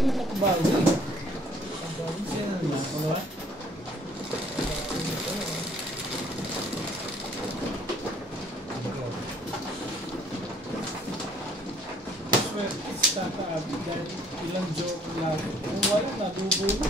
Nakabawi. Nakabawi siya na lang. Ano ba? Swerte sa Tata-Abi dahil ilang joke lang. Kung wala, nadubulo.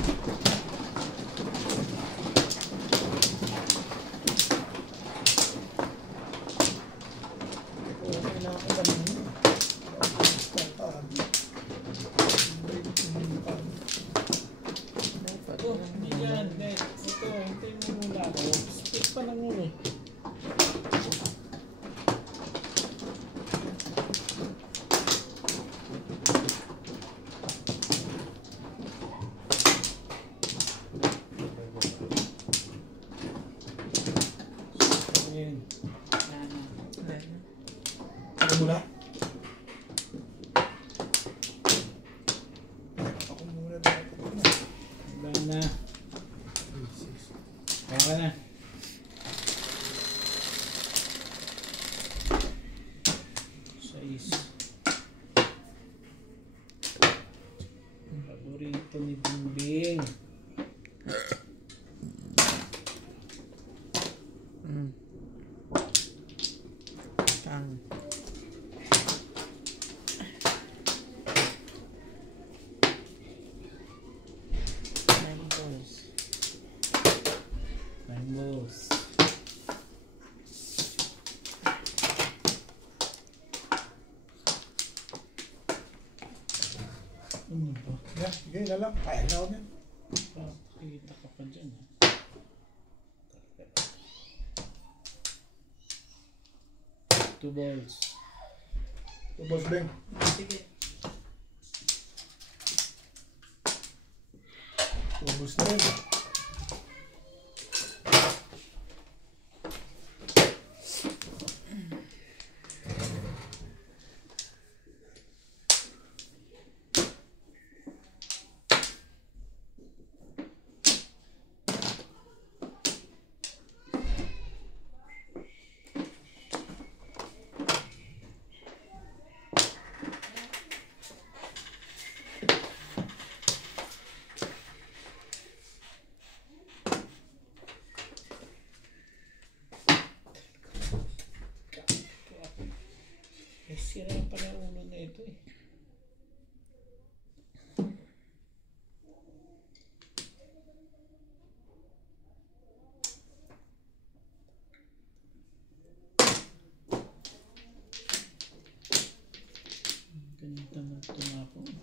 Paborito ni Bingbing. Tang. Nine balls. Yeah, sige na lang. Kaya na ako yan. Pakita ka pa dyan. Two balls. Boss Beng. Sige. Ubus na rin. Sira pala ang ulo na ito eh. Ganito na tumapong.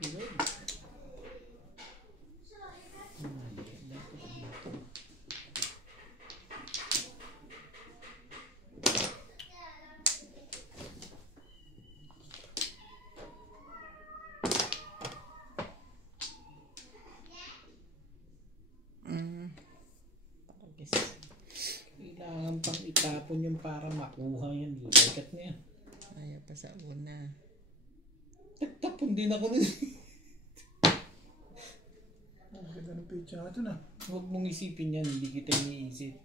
Iwan. Kailangan pang itapon yung para makuha yan. Likat na yan. Ayaw pa sa una. Tapon din ako nun. Ang ganda ng picture natin ah. Huwag mong isipin yan. Hindi kita iniisip.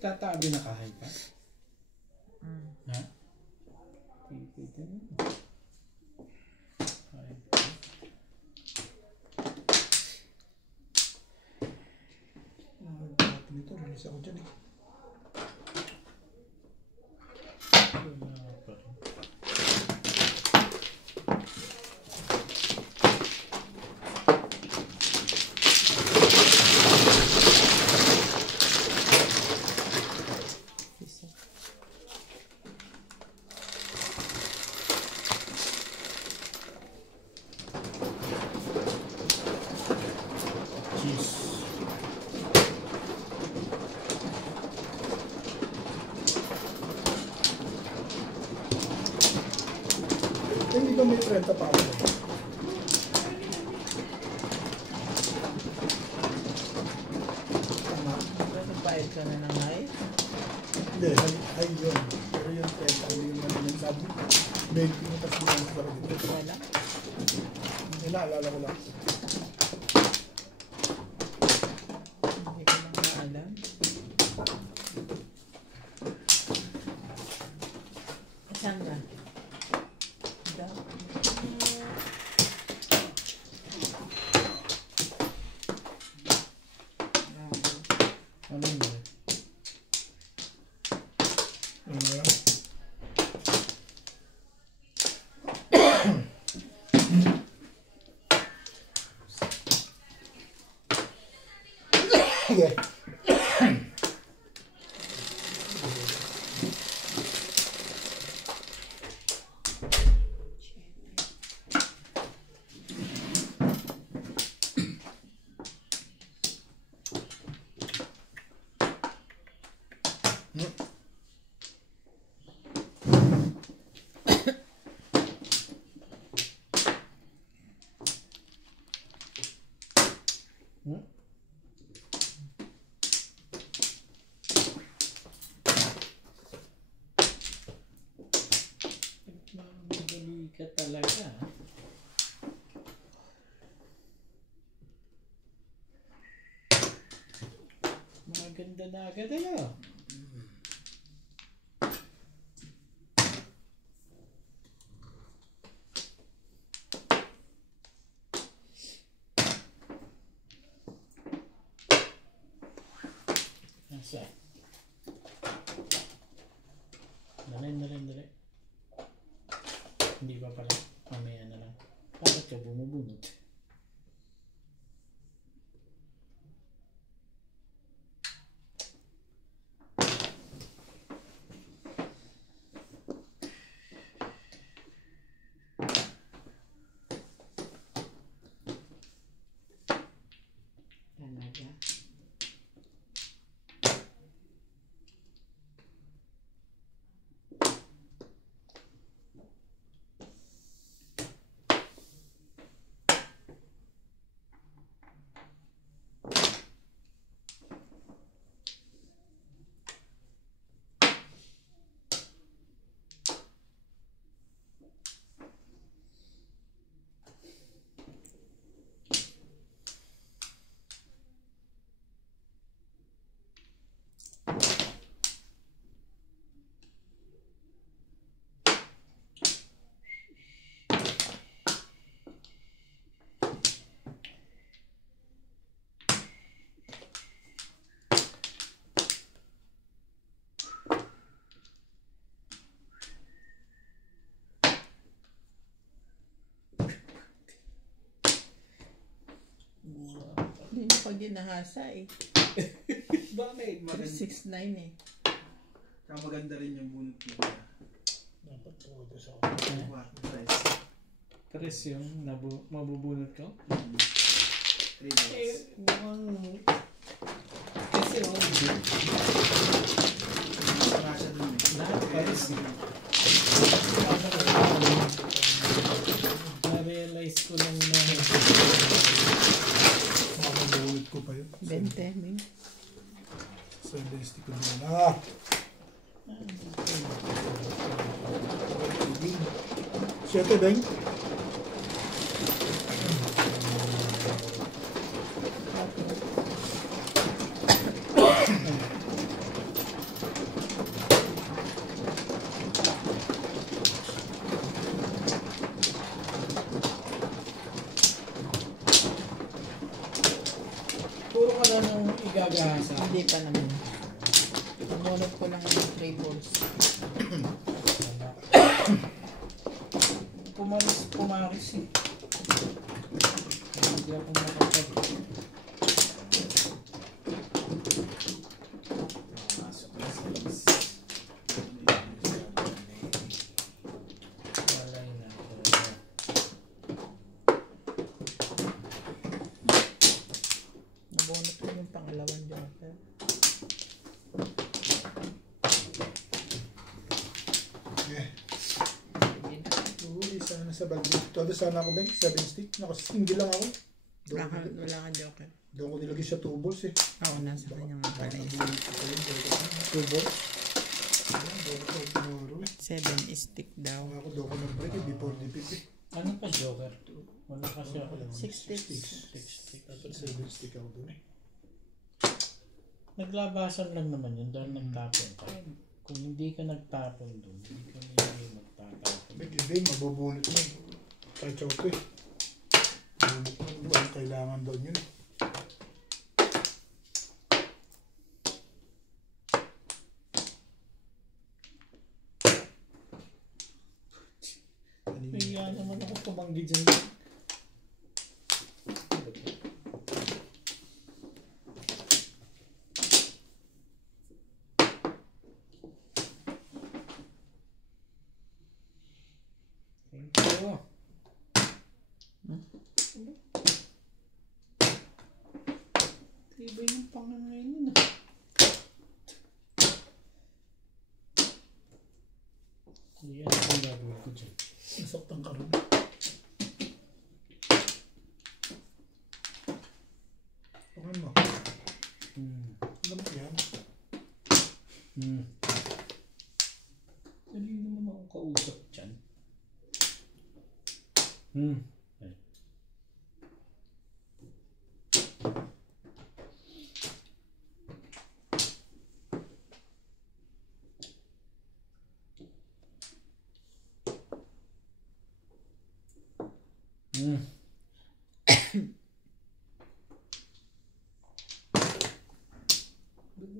Tata-Abi na kahay pa? Ha? Pwede na. Kahay pa. Nito, rilis ako dyan eh. Hindi ba may 30 pa ako? Tama. Nagbayad ka na ng high? Hindi, ay yun. Pero yung 30, hindi yung natin yung sabi. 20 mo tapos yung sa parang dito. Wala. Inaalala ko lang. Hindi ko lang maalam. Saan ka? Ano yun? Ano yan? Okay. Madali ka talaga. Maganda na agad ano? Nasa? Dali. Hindi pa pala. Mamaya na lang. Bakit ka bumubunot? Talaga. Hindi nyo pa ginahasa eh. Bakit? 369 eh. Saka maganda rin yung bunot niya. Dapat po ito sa Tres yung mabubunot ko? 3 days. Mukhang... Kasi Marasa dun eh. lahat pares eh. Na-realize ko lang na makabulit ko pa yun. 20, Ming. So, stick ko din na. Siyete, Beng. puro ka na nung igagahasa. Hindi pa naman. Pumunot ko lang ng 3 balls. Pumaris eh. Hindi ako makapag... Pasok na sa is. Walay na ako. Nabunot ko yung pangalawang joker. Okay. Sige na. Huli sana sa bag. Todo sana ako ba? 7 stick. Nakasingle lang ako. Wala kang joker. Doon ko nilagay sa 2 balls eh. Oo, nasa kanya nga pala eh. 2 balls. Tomorrow eh. 7 stick daw. Ako doon ko nag-break eh. Before the pip eh. Ano pa joker? Wala kasi ako. 6 sticks. 7 stick ako doon eh. Naglabasan lang naman yun dahil nagtapon ka. Kung hindi ka nagtapon doon, hindi ka hindi magtatapon. Hindi, mabubunot mo. Kahit choco eh. Buwan, kailangan doon yun. Kaya naman ako tumanggi dyan. Thank you. Iba yung panganay nun ah. Yan ang gagawin ko dyan. Nasaktan ka rin. Pakan mo. Alam mo yan? Dali naman akong kausap dyan. Ay.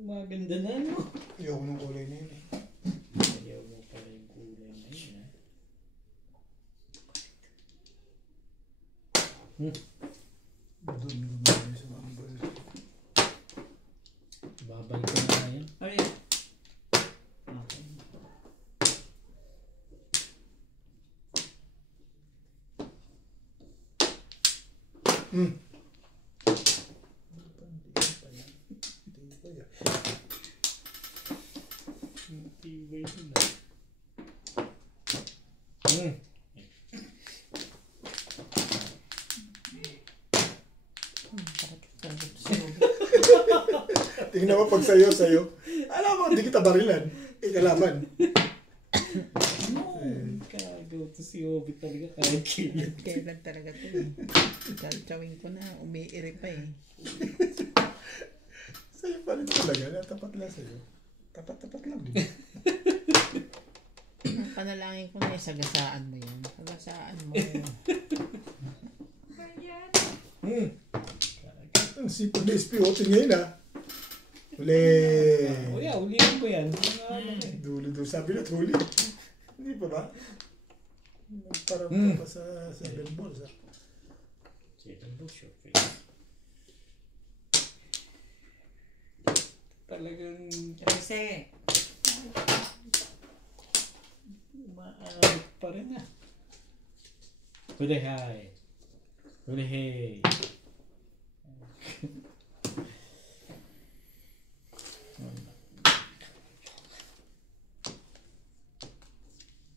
Maganda na, no? Ayoko ng kulay na yun eh. Ayaw mo pala yung kulay na yun, ha? Doon gumagay sa mga balls. Babay ko na yan. Ay! Okay. Tibay yun na. Tingnan mo pag sayo. Alam mo, hindi kita barilan. Ikalaban. Kagaw to si Obi talaga kahit kailan. Kailan talaga ito eh. Kaltsawin ko na, umiiri pa eh. Sa'yo pa rin talaga. Tapat lang sa'yo. Tapat lang din. Ang panalangin ko na sagasaan mo yan. Sagasaan mo yun. Ang sipag na SPO ngayon ah. Uli. Uya, ulihin ko yan. Dulo. Sabi na huli. Hindi pa ba? Parang pa sa 7 balls ah. Your face. Talagang Kasi, maalit pa rin ah. Hulihay. Hulihay.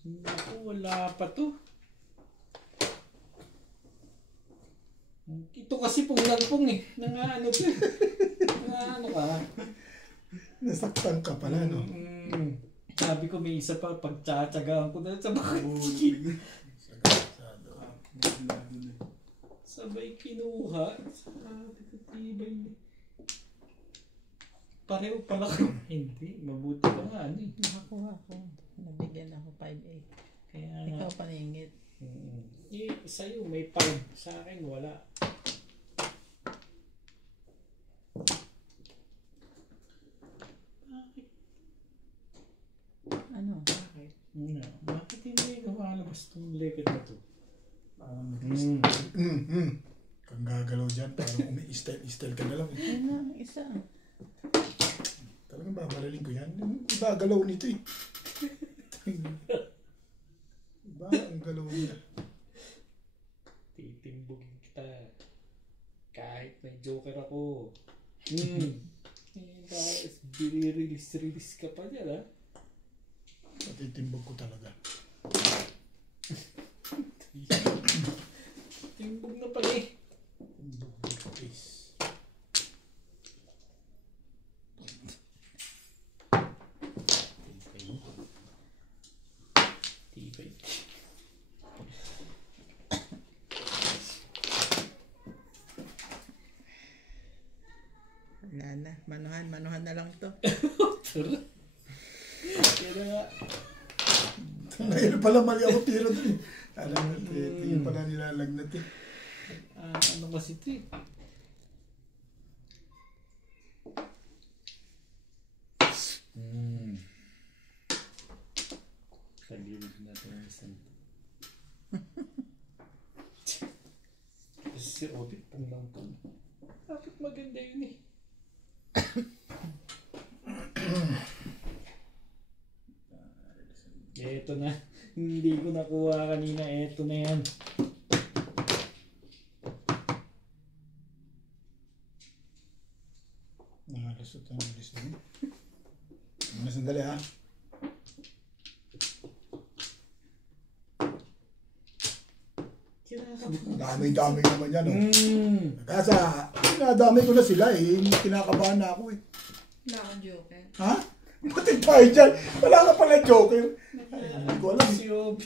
Naku, wala pa to. Ito kasi pong lagpong eh. Nangaano to eh. Nangaano ka. Nasaktan ka pala no? Sabi ko may isa pa pagtsatsagaan ko na sa bakit. Sabay kinuha. Sabi ko tibay niya. Pareho pala ko. Hindi, mabuti pa nga ano eh. nakakuha ko. Nabigyan ako 5-8. Kaya Ikaw paningit. Eh, sa'yo may 5. Sa akin wala. Bakit? Ano? Bakit? Bakit hindi lumalabas itong lekad na to? Kang gagalaw dyan, parang umi-style ka na lang. Ayun na, ang isa. Talagang babaraling ko yan. Iba galaw nito eh. Iba ang galaw niya. Titimbugin kita. Kahit may joker ako. Tapos release ka pa dyan ha? Matitimbog ko talaga. Manuhan na lang to. Pero nga. Ngayon pala mali ako tira dun eh. Alam mo, tingin pala nilalagnat eh. Ano kasi ito eh? Sa gilid natin ang isang. Si Obi, pong lang to. Dapat maganda yun eh. Eto na. Hindi ko nakuha kanina. Eto na yan. Nakalusot ang bilis na yun. Mga sandali ha. Dami-dami naman yan. Kasa, nadami ko na sila eh. Kinakabahan na ako eh. Wala akong joker. Ha? Matid tayo dyan. Wala ka pala joker. Hindi ko alam. Si Obi.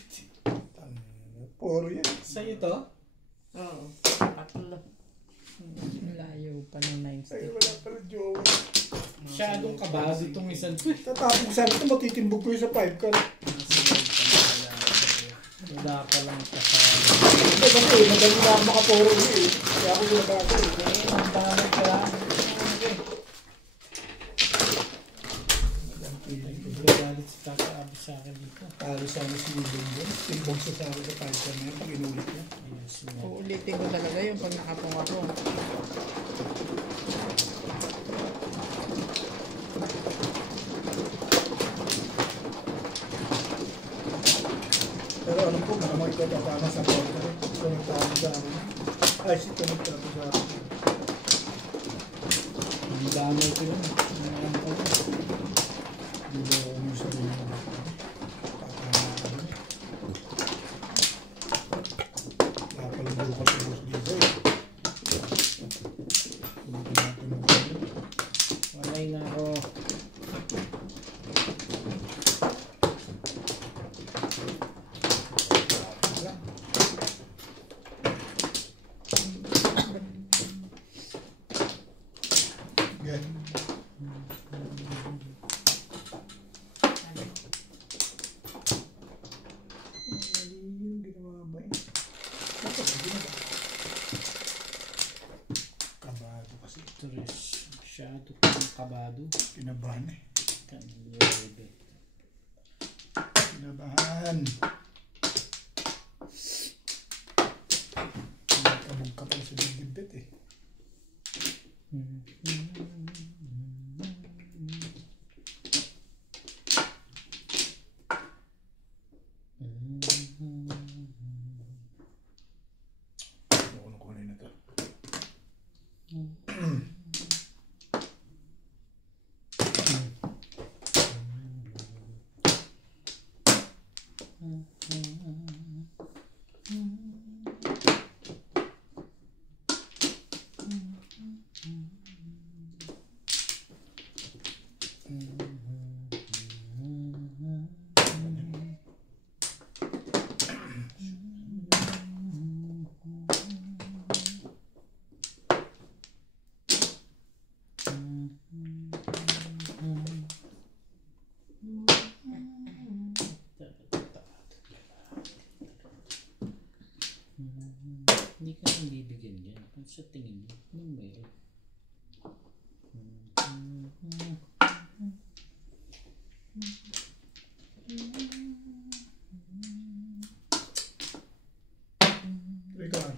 Puro yan. Sa'yo to? Oo. Tatlo. Layo pa ng 9 Ay, step. wala pala joker. Masyadong kabado itong isang to eh. Tatapos sana ito, matitimbog ko yung sa 5 ka. Wala pa lang sa Hindi kasi, madali na ako makapuro eh. Kaya ako yung bago eh. ang dami ka lang. Galit si Tata Abi sa akin dito. Talo sana si William doon. Timbog sa akin sa 5 ka na yun, pag inulit niya. Ayos na. Uulitin ko talaga yung pag nakapong ako. Pero alam ko, malamang ikaw tatama sa port ka rin. Ikaw nagtama sa akin. Ay, si ikaw nagtama sa akin. Ang dami ko yun. Ang ko yun. Hindi mo ako yung sarili mo. Tatama ka rin. Napaligo ka sa boss dito eh. Hindi ko natin magkano. Walay na ako. Yan. Yung ginawa ba eh? Tapos, ginawa. Kabado kasi. Tres. Masyado kang kabado. Kinabahan eh. Kanilebe. Kinabahan. Kabog ka pa sa bigibit eh. Ako na kunin na to. Hindi ka nang bibigyan yan. Kung sa tingin mo, anong meron? Ikaw. Talaga ba?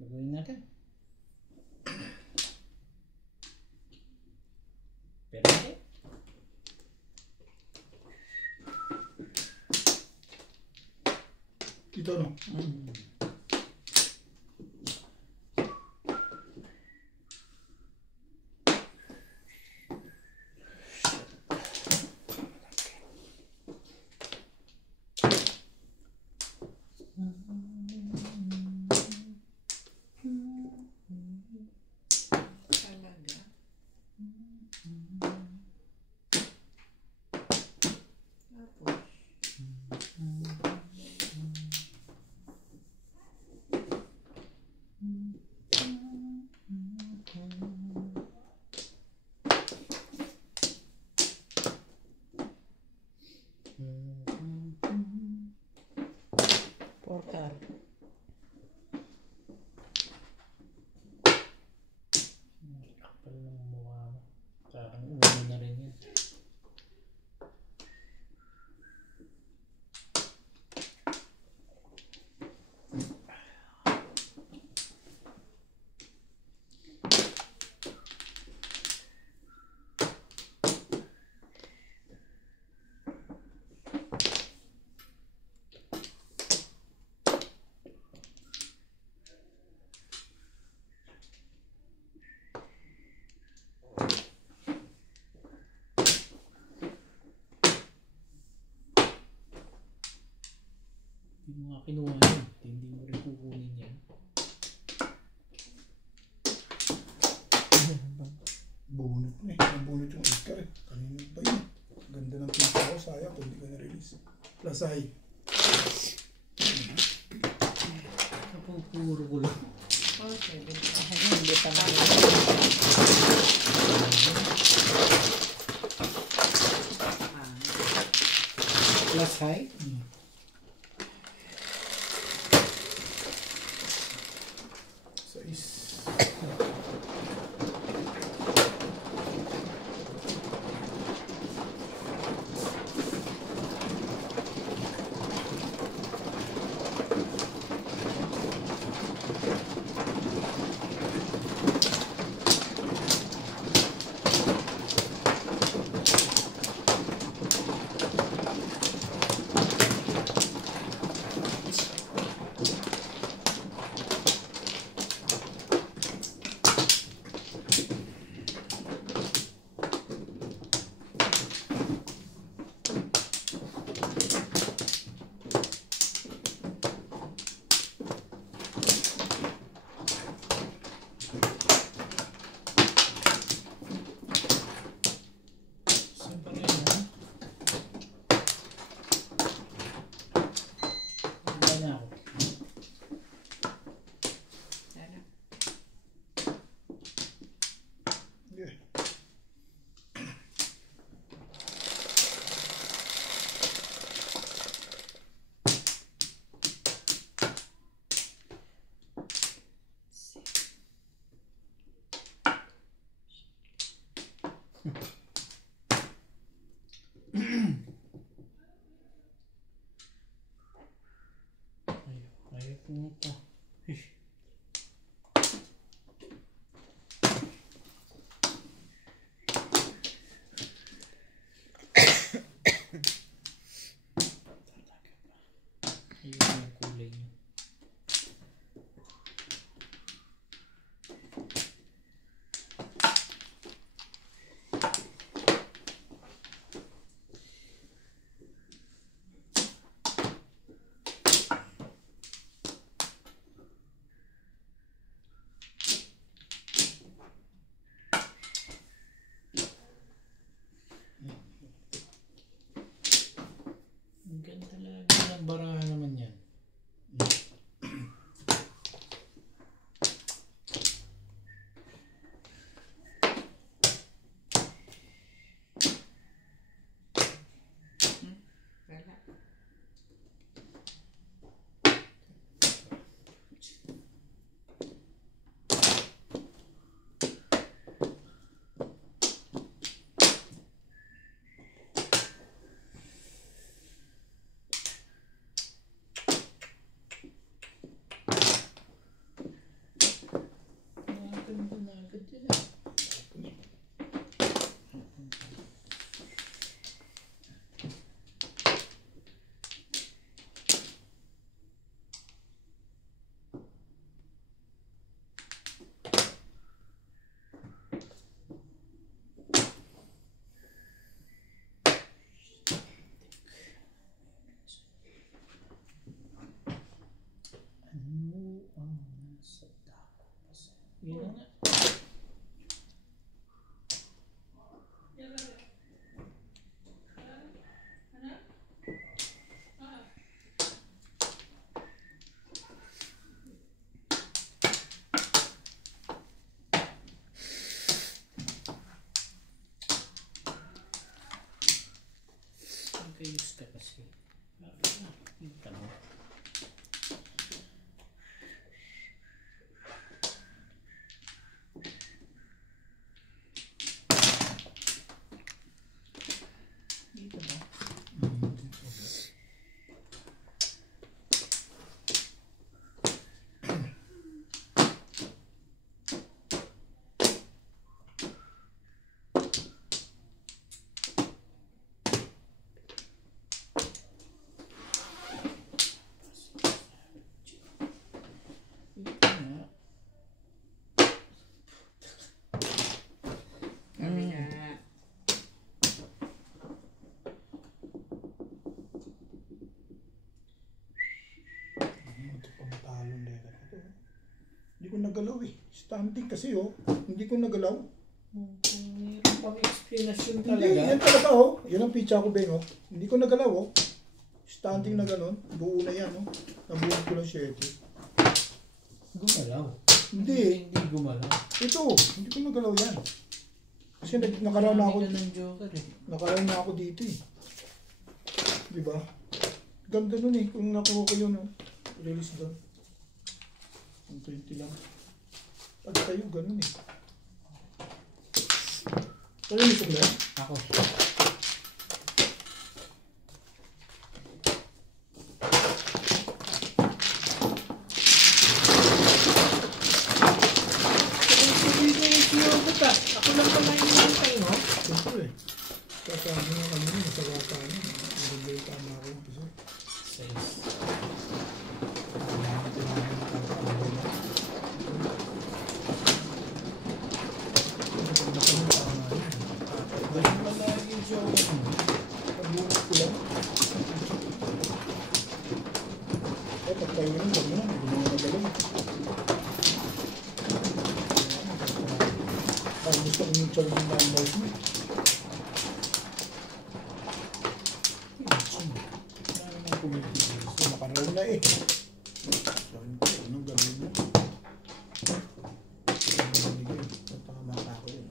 Gagawin natin. Pero hindi. Ito no. kinuha yun. Hindi mo rin kukunin yan. Bunot na eh. Nabunot yung Oscar eh. Kanina pa yun. Ganda ng pinta ko. Sayang kung hindi ka na-release. Lasay. Napupuro ko lang. Okay, hindi pa na. Plus high? Sais. Ayaw pumunta. Ayun yung kulay niya. Ang ganda talaga ng baraha naman yan. Wala. Ang ganda na agad yun eh. Ano ang nasa tapas? Yun na nga. Magkayos ka kasi. Yung tanong. Dito ba? Hindi ko nagalaw eh. Standing kasi oh. Hindi ko nagalaw. Mayroon pang explanation Hindi, talaga. yan talaga oh. Yan ang pizza ko, Beng oh. Hindi ko nagalaw oh. Standing na gano'n. Buo na yan oh. Nabuhat ko lang 7. Gumalaw. Hindi. Hindi gumalaw. Ito, hindi ko nagalaw yan. Kasi nakaraan na ako. Marami ka ng joker eh. Nakaraan na ako dito eh. Di ba? Ganda nun eh. Kung nakuha ko yun, oh. Release doon. 120 lang. Pag tayo, ganun eh. Tayo nito ba? Ako. Ako lang pala yung nantay mo. Siyempre eh. Kasama nga kami yun. Sa bata niya. Maganda yung tama ko. Kasi 6. Balik mo lagi yung joker mo. pagbuhat ko lang. Eh, pag tayo nun, wag mo na. Hindi mo nagalaw. Parang gusto ko yung challenge ng numbers mo. Ano naman kumikita? So, nakaraw na eh. Sabi ko, anong gawin mo? Napakamata ko yun.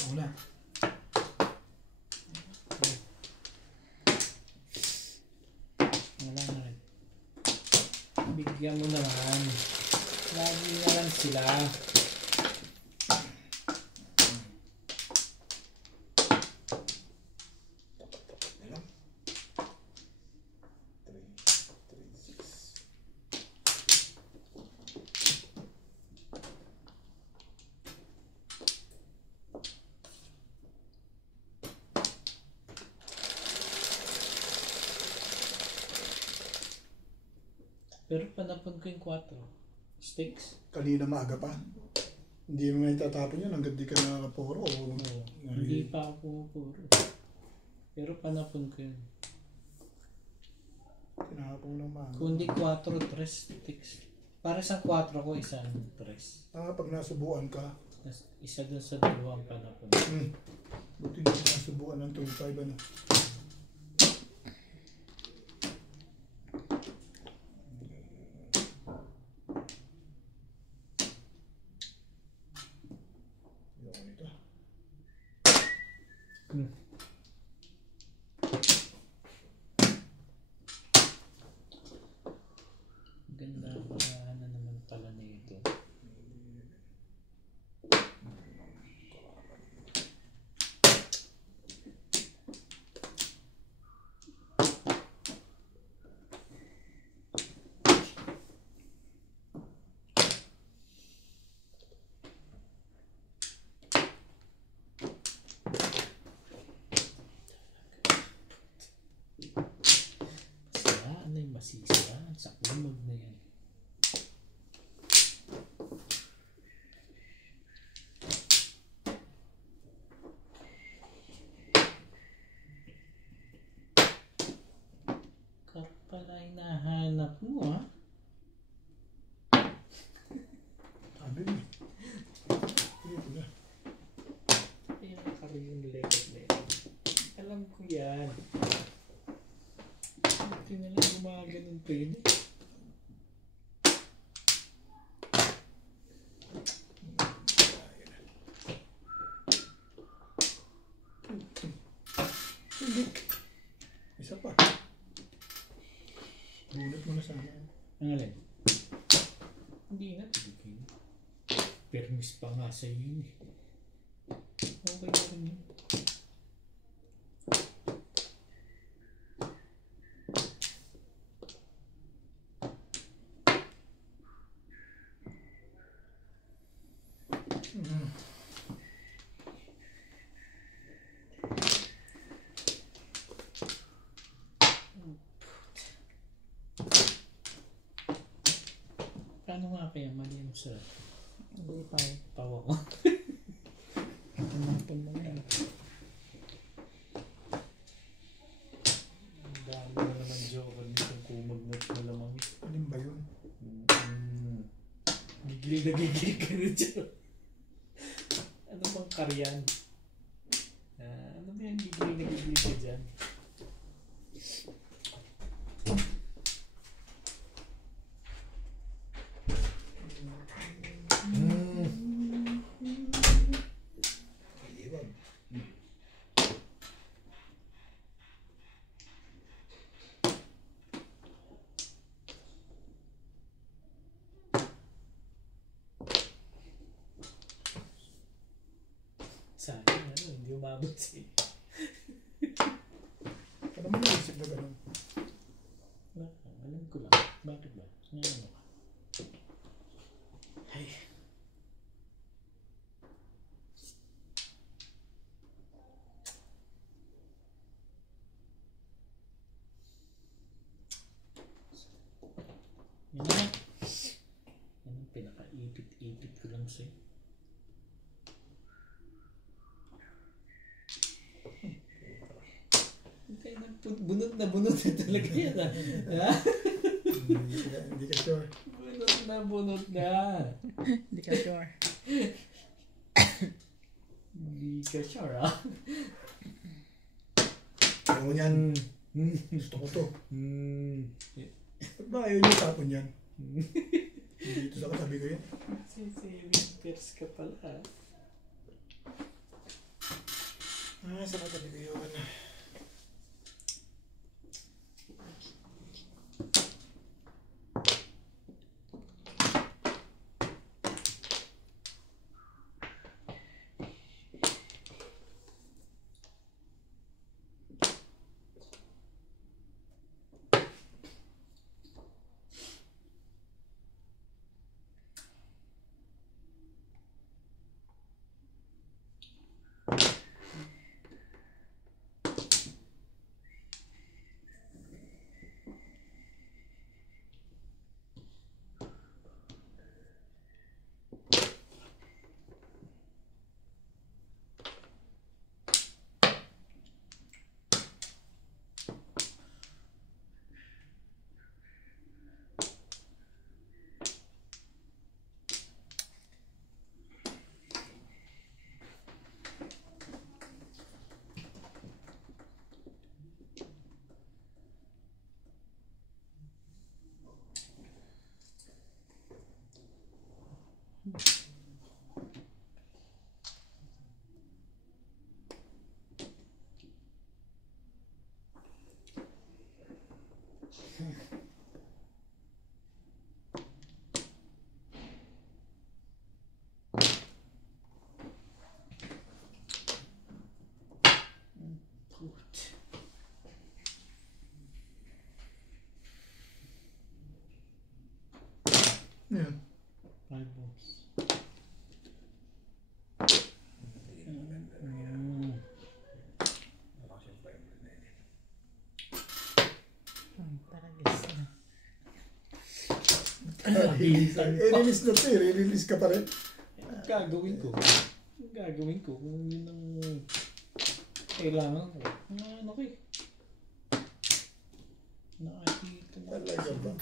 Ako na. Wala na rin. Bigyan mo naman. Lagi na lang sila. Alam? 3, 6. Pero panapon ko yung 4. Sticks. Kanina maaga pa. Hindi mo may tatapon yun hanggang di ka nakapuro. Oo. Hindi pa ako pumupuro. Pero panapon ko yun. Tinapon ng maaga. Kung di 4, 3 sticks. Para sa 4 ko, isang 3. Pag nasubuan ka, Isa dun sa dalawang panapon. buti na nasubuan ng 25 ano. Ayoko nito. Ganda na naman pala nito. Ano yung masisira? Sa kulog na yan. Kar pala hinahanap mo ha? Sabi mo. Ayoko na. Ayan kar yung level. Alam ko yan. Hindi na lang gumaganon pa yun eh. Silik. Isa pa. Bunot mo na sana. Ang alin? Hindi na tigil. Permis pa nga sa yun eh. Okay na rin yun. Paano nga kaya mali yung sa Hindi pa. tawa ko? Tinapon mo yan. nagigil ka na dyan. Ano bang karyan? Ano ba yung nagigil ka dyan? Sayang, hindi umabot siya. Ano mo naisip na gano'n? Alam ko lang. Bakit ba? Ngayon ka. Ay. Yan na. Yan ang pinaka-ipit-ipit ko lang sa'yo. Bunot na talaga yan ha? Hindi ka sure. Bunot na. Hindi ka sure. Hindi ka sure ha? Ayaw mo yan. Gusto ko to. Ba't ba ayaw niyo tapon yan? Dito sa katabi ko yan. Saving pairs ka pala. Sa katabi ko yun. Yan. 5 balls. Paragis na. I-release na ito eh. I-release ka pa rin. Gagawin ko kung yun ang kailangan ko. Ano ko eh. Nakakita mo. Talaga ba?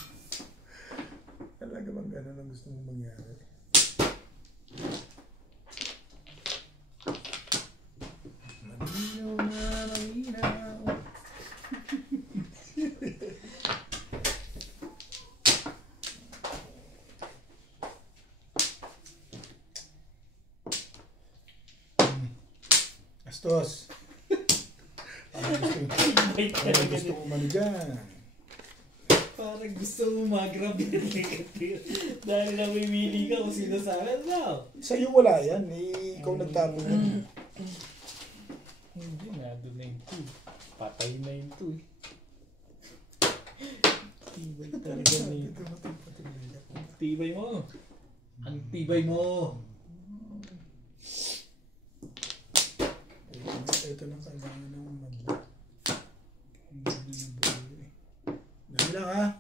Talaga bang gano'n ang gusto mong mangyari? Malinaw na malinaw. Astos. Ano gusto mong manigan? Parang gusto mo mag-grab yan. Dahil namimili ka kung sino sa akin. No. Sa'yo wala yan. Ikaw nagtapon yan. Hindi na. Doon na yung 2. Patay na yung 2. Tibay talaga na yun. Tibay mo. Ang tibay mo. Ito lang kailangan ng madla. Dali lang ha.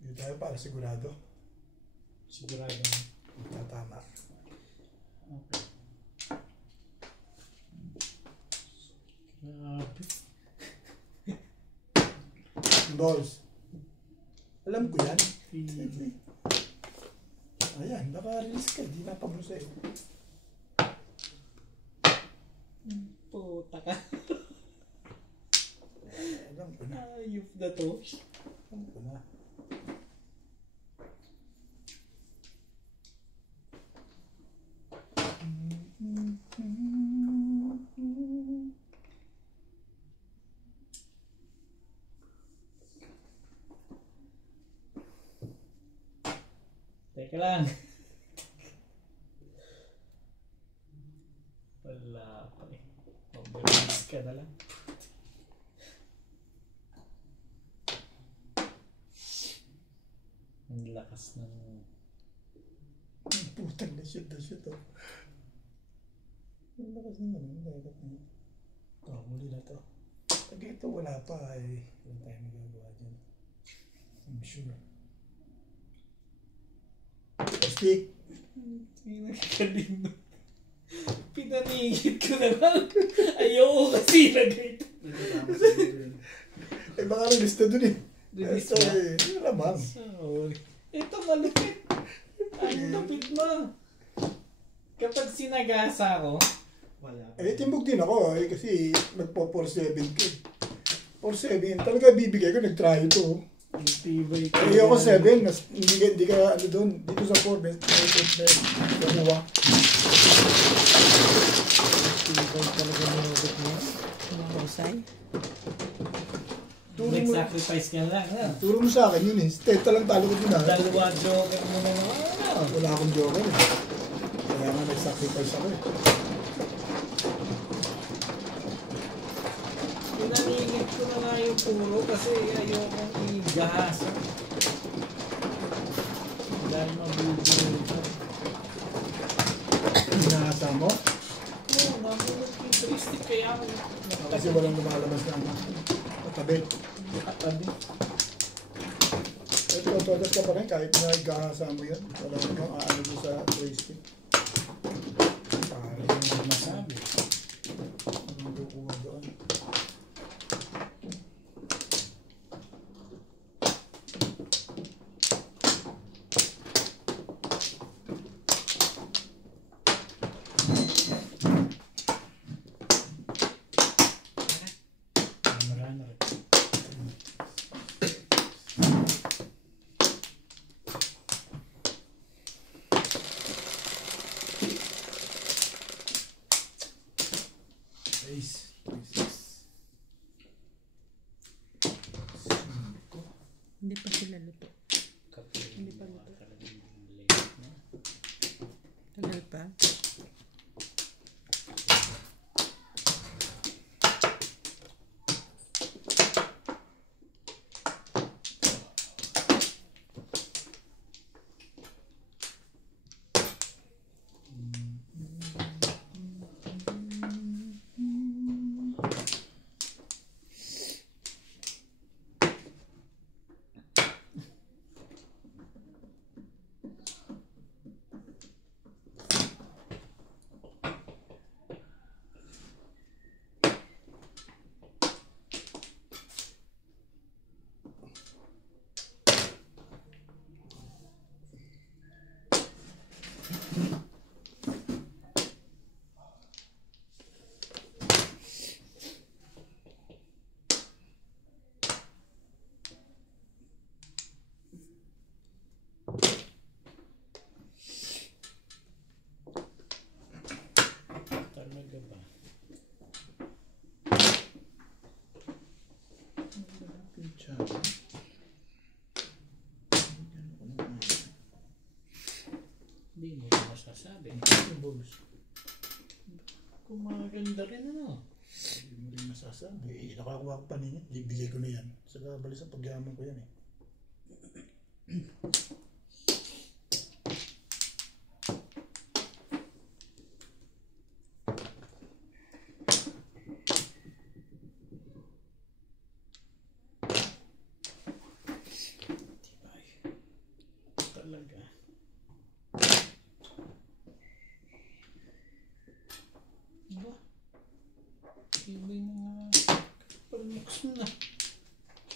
Dito tayo para sigurado. Sigurado. Tatama. Okay. Grabe. Balls. Alam ko yan. Ayan, naka-release ka. Di napablo sa'yo. Puta ka. Alam ko na. Ayup na to. Alam ko na. Teka lang. Wala pa eh. Mag-release ka na lang. Ang lakas ng... Putang na-shoot oh. Ang lakas naman. Ang lakas naman. Oh, muli na to. Pag ito wala pa eh. Wala tayo magagawa dyan. I'm sure. Stick. Kanino. Pinaningit ko na lang. Ayoko kasi lagay ito. Eh baka nang lista dun eh. Release Ito ba? eh. Ano naman? Sorry. Ito malupit. Ang lupit mo. Kapag sinagasa ko, Wala. Eh timbog din ako eh kasi nagpo 4-7 ka eh. 4-7. Talaga bibigay ko. Nag-try ito. ang tibay ko. Eh ako 7. Hindi ka ano dun. Dito sa 4 best. Nakuha. Tibay talaga nilobot mo. Mahusay. Nag-sacrifice ka lang, ha? Turo mo sa akin yun eh. Steta lang talo ko din ha. Dalawa joker mo na naman. Wala akong joker eh. Kaya nga nag-sacrifice ako eh. Pinaningit ko na nga yung puro kasi ayokong igahasa. Dahil mabubuhay ko. Hinahasa mo? Oo, namulog yung tristic kaya ako. Kasi walang lumalabas na ano. Katabi. Nakatabi. Ito, todas ka pa rin kahit na igahasa mo yan. Wala nang aano doon sa joystick. Pare, Hindi masabi. anong kukuha doon? Marana rin. Ace. Hindi pa sila luto. Kapag Hindi pa luto. talagang late na. Tagal pa. Talaga ba? Hindi mo rin masasabi. Balls. Kumaganda rin ano. Hindi mo rin masasabi. Eh, nakakuha ko pa ninyo. Bibigay ko na yan. Sa kabali sa pagyaman ko yan eh. Tibay. Talaga. Ba? Tibay na nga. Palmuks mo na.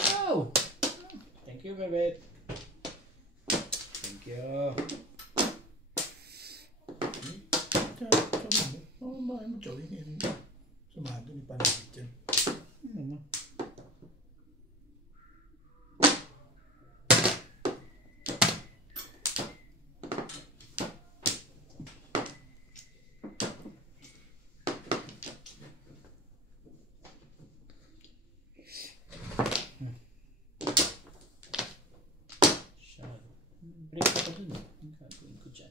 Wow! Thank you, Bebet. you. Bahay mo, Choy. Sumado ni Panagit yan. Ano naman? Break ako dun. Ang gagawin ko dyan.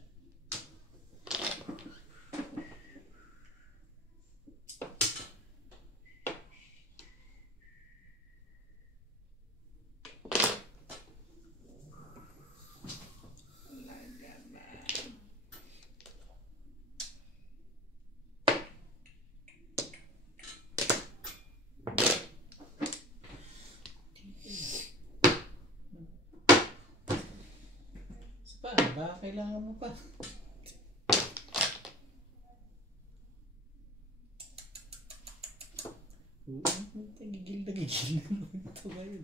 Baka kailangan mo pa. Gigil na ito ngayon.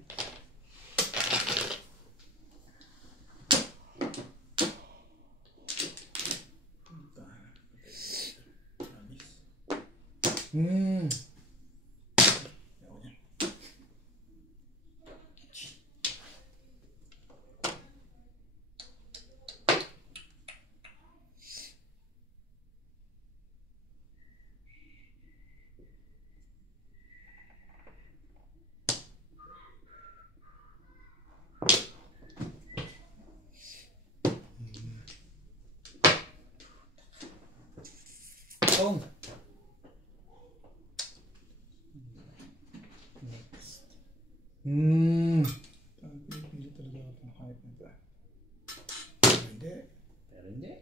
Oh. Next. Hindi talaga ako ng hype nito. Hindi. Pero hindi.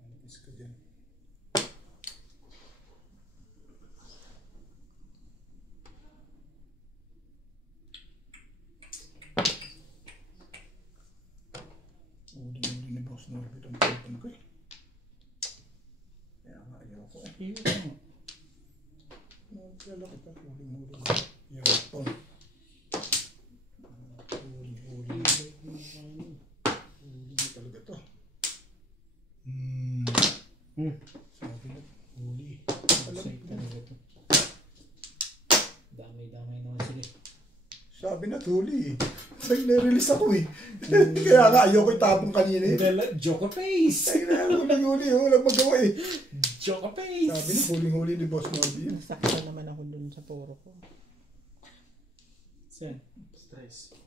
Manipis ko din. Uli ni Boss Norbit ang pagpan ko eh. Kaya nga ayaw ko eh. Iyo mo. Nagkala kita. Uli. Yapon. Uli. Uli talaga to. Sabi na. Uli. Safe talaga to. Damay-damay naman sila. Sabi na huli eh. Nag-release ako eh. Kaya nga ayoko itapong kanina eh. Joker face! Ay na, huli. Walang magawa eh. Joker face! Sabi na huling-huli ni Boss Norby. Nasakta naman ako dun sa poro ko. Saan? Stress.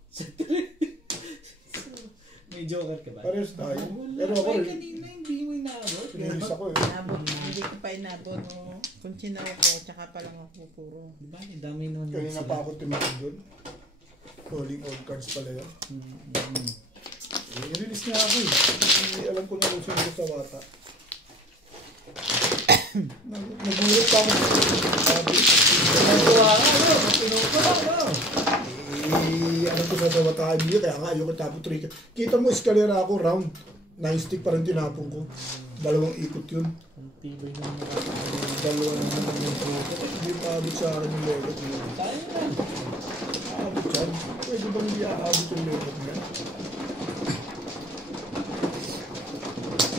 May Joker ka ba? Parehas tayo. Wala. Pero ako Ay, eh. kanina hindi mo inabot. Release ako eh. Inabot na. Hindi ko pa inabot. Kung sinaw ko, tsaka pa lang ako puro. Diba? Dami naman Kanina pa ako tumakot doon. Calling all cards pala yun. I-release niya ako eh. Alam ko na kung sino ko sa wata. Nagulat pa ako. Sabi. Nagawa ka, ano? Pinukuha ka. Alam ko sa wata kaya kaya nga ayoko tapo 3. Kita mo eskalera ako round. 9 stick pa rin tinapon ko. 2 ikot yun. Ang tibay ng nakakaya. 2 naman yung photo. Hindi pa abot sa akin yung legot mo. Tayo na. Aabot yan. Pwede bang hindi aabot yung legot mo yan?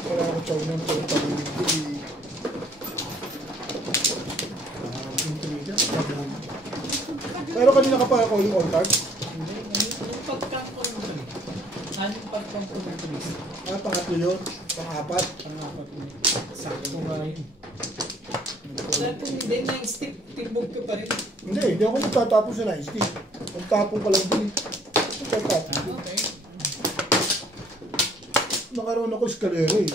Wala ako chow ng pagpapalilig ko eh. Intriga. Pero kanina ka pa ako yung all cards. Hindi, yung pagkakon mo. Anong pagkakon mo please? Pangatlo yun. Pang-apat. Pangapat mo. Sakto nga yun. Dati hindi, na-stick, timbog ka pa rin. Hindi ako nagtatapon sa 9 stick. Nagtapon ka lang din. Nagtatapon. Okay. Nakaroon ako eskalera eh.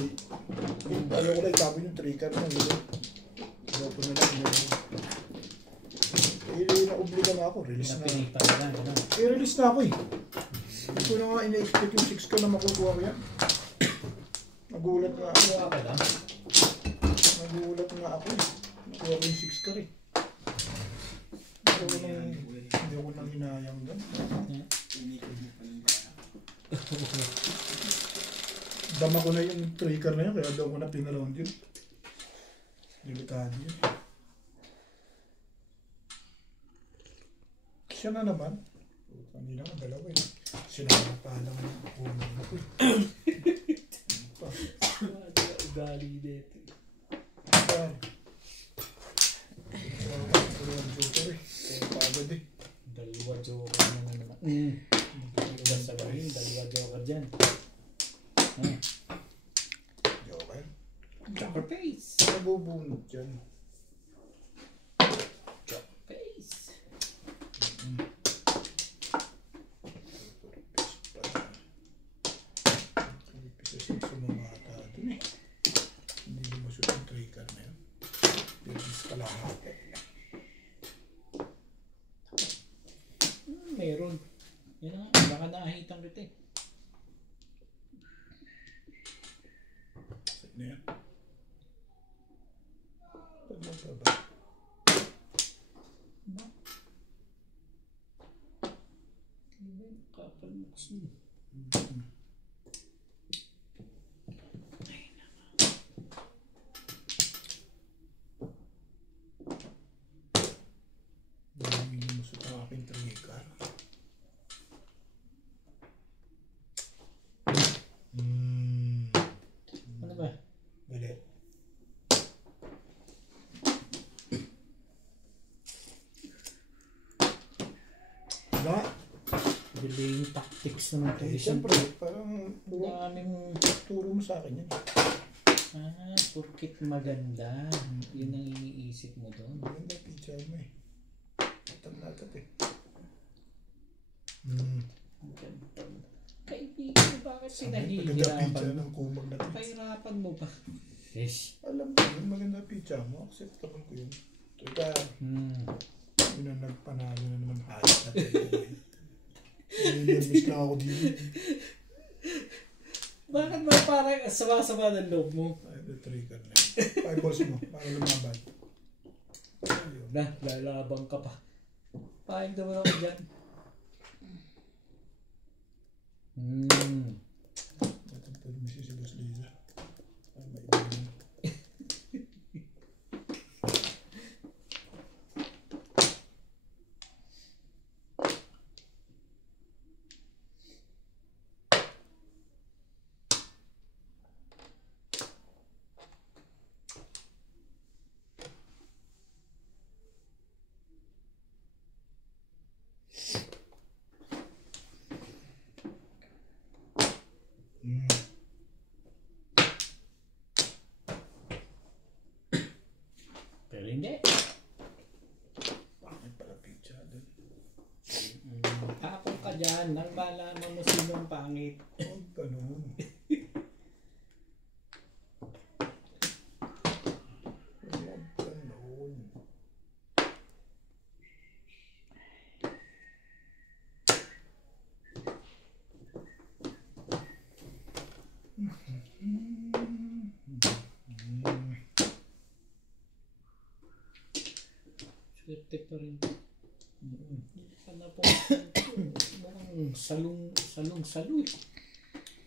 Ayaw ko na itapon yung 3 card na yun. Ayaw ko na lang yun. Na-obliga na ako. Release na. Pinita ka na, gano'n. I-release na ako eh. Hindi ko na nga ina-expect yung 6 ko na makukuha ko yan. Nagulat na ako. Kuha ka lang. Nagulat na ako eh. Nakuha ko yung 6 ko rin. Hindi ko nang hinayang doon. Inikod mo pa yung kaya. Dama ko na yung trigger na yun, kaya daw ko na pinaround yun. Delikado yun. Siya na naman. Kanina nga, dalawa eh. Sinama pa lang ng unang ako eh. ugali dito. Yan. Dalawang joker eh. Kaya pagod eh. Dalawa joker na naman. Hindi ko sabihin, dalawa joker dyan. Joker? Joker face. Nabubunot yan. Joker face. Pisos yung sumamata dun eh. Hindi mo mashoot yung trigger na yun. Pisos ka lang. Meron. Yan na nga, baka naahitan kita eh. Saan na yan? Paglang pa ba? Ba? Ano ba yung kapal mo kasi? Hindi mo mashoot ang aking trigger. Ano ba? Gali. Wala. Delaying tactics naman ito. Eh, siyempre, parang Daming... turo mo sa akin yan. Porkit maganda. Yun ang iniisip mo doon. Maganda picture mo eh. Natat eh. Maganda. Kaibigan, bakit Maganda pinahihirapan picture mo? ng kumag na pizza. Pahirapan mo ba? Yes. Alam ko yun, maganda picture mo. Acceptable ko yun. Teka, yun ang nagpanalo na naman hayos na tayo. Nervous na ako dito. Bakit ba parang sama-sama ng loob mo? Ay, the trigger na yun. 5 balls mo, para lumaban. Ayun. Lalabang ka pa. Pahay naman ako dyan. Natagpad mo si Boss Liza. Ay, maiba yun. Pero hindi. Pangit pala picture dun. Tapong ka dyan. Nang malaman mo sino ang pangit. Oh, ganun. Huwag ganun. Swerte pa rin. Hindi ka na po. Mukhang salong-salo.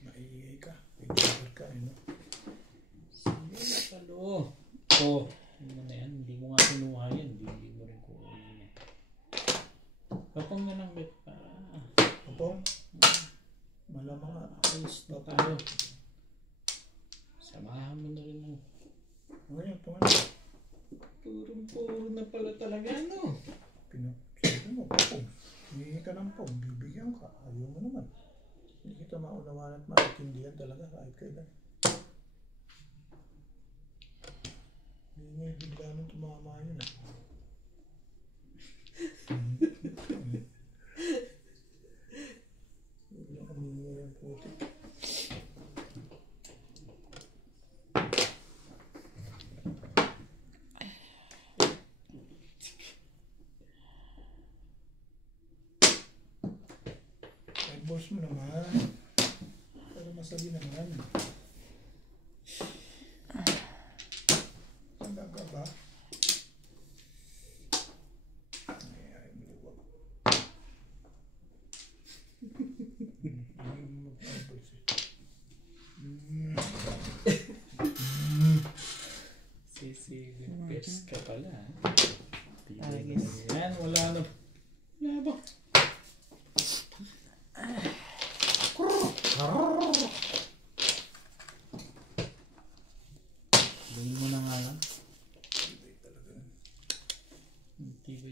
Maingay ka. Picture ka, ano? Salong-salo. Oh, ano na yan? Hindi mo nga kinuha yan. Hindi mo rin kuha yan. Kapag nga lang bet pa. Kapong? Malamang nga. Ayos na tayo. Samahan mo na rin mo. Ngayon, tungan. Purong-puro na pala talaga, no? Sabi mo, Pong, hihingi ka ng Pong, bibigyan ka. Ayaw mo naman. Hindi kita maunawan at maintindihan talaga kahit kailan. Hihingi bigla nung tumama yun. Bigla kami hihingi yung putik. Boss mo naman. Para masabi naman. Handa ka ba? Ay, maluwag. Sisi, best ka pala. Yan, wala na. Wala ba?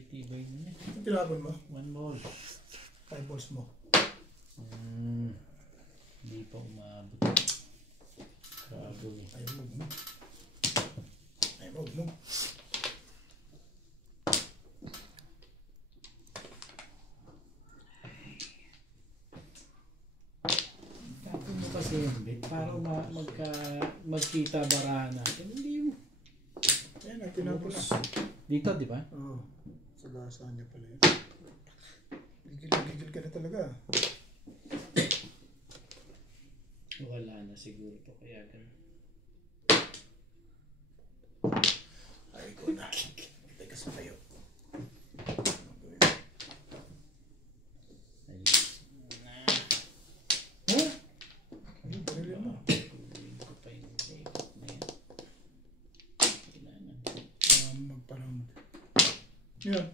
tibay na. Ang tinapon mo? 1 ball. 5 balls mo. Hindi pa umabot. Gago eh. Ayaw mo. Ayaw mo. Gago mo kasi hindi. Para magkita barahan natin. Hindi mo. Ayan, ang tinapon na. Dito, di ba? Oo. Sa gasahan niya pala yun. Gigil ka na talaga. Wala na siguro to kaya ganun. Ay, ko na. Teka sa kayo. Huh? Ay, barili mo. Tuloyin ko pa yung makeup na yan. Kailangan. Magparang. Yan.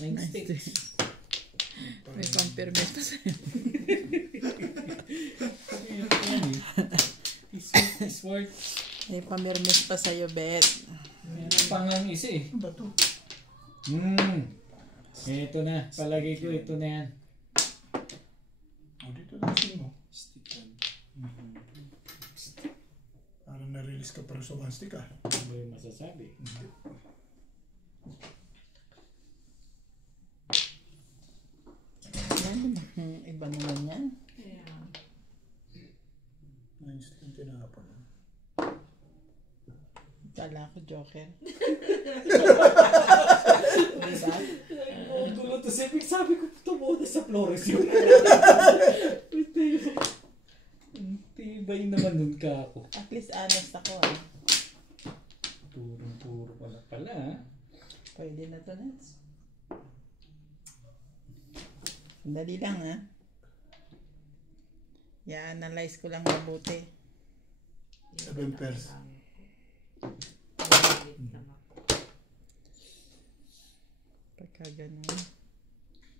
9 sticks. May pang-permit pa sa'yo. It's worth. May pang-permit pa sa'yo, Bet. Meron pang ang isa eh. Ano ba ito? Ito na. Palagay ko ito na yan. O, dito na mo. Stick yan. Parang na-release ka pero sa one stick ah. Ano ba yung masasabi? Yan, iba naman yan. Nine stick yung tinapon. Kala ko Joker. Ang gulo to sabi ko tumuha sa Flores yun. Ang tibay naman nun ka ako. At least honest ako ah. Puro pala ha. Pwede na to, Nets. Dali lang ha. I-analyze ko lang mabuti. 7 pairs. Pagka ganun.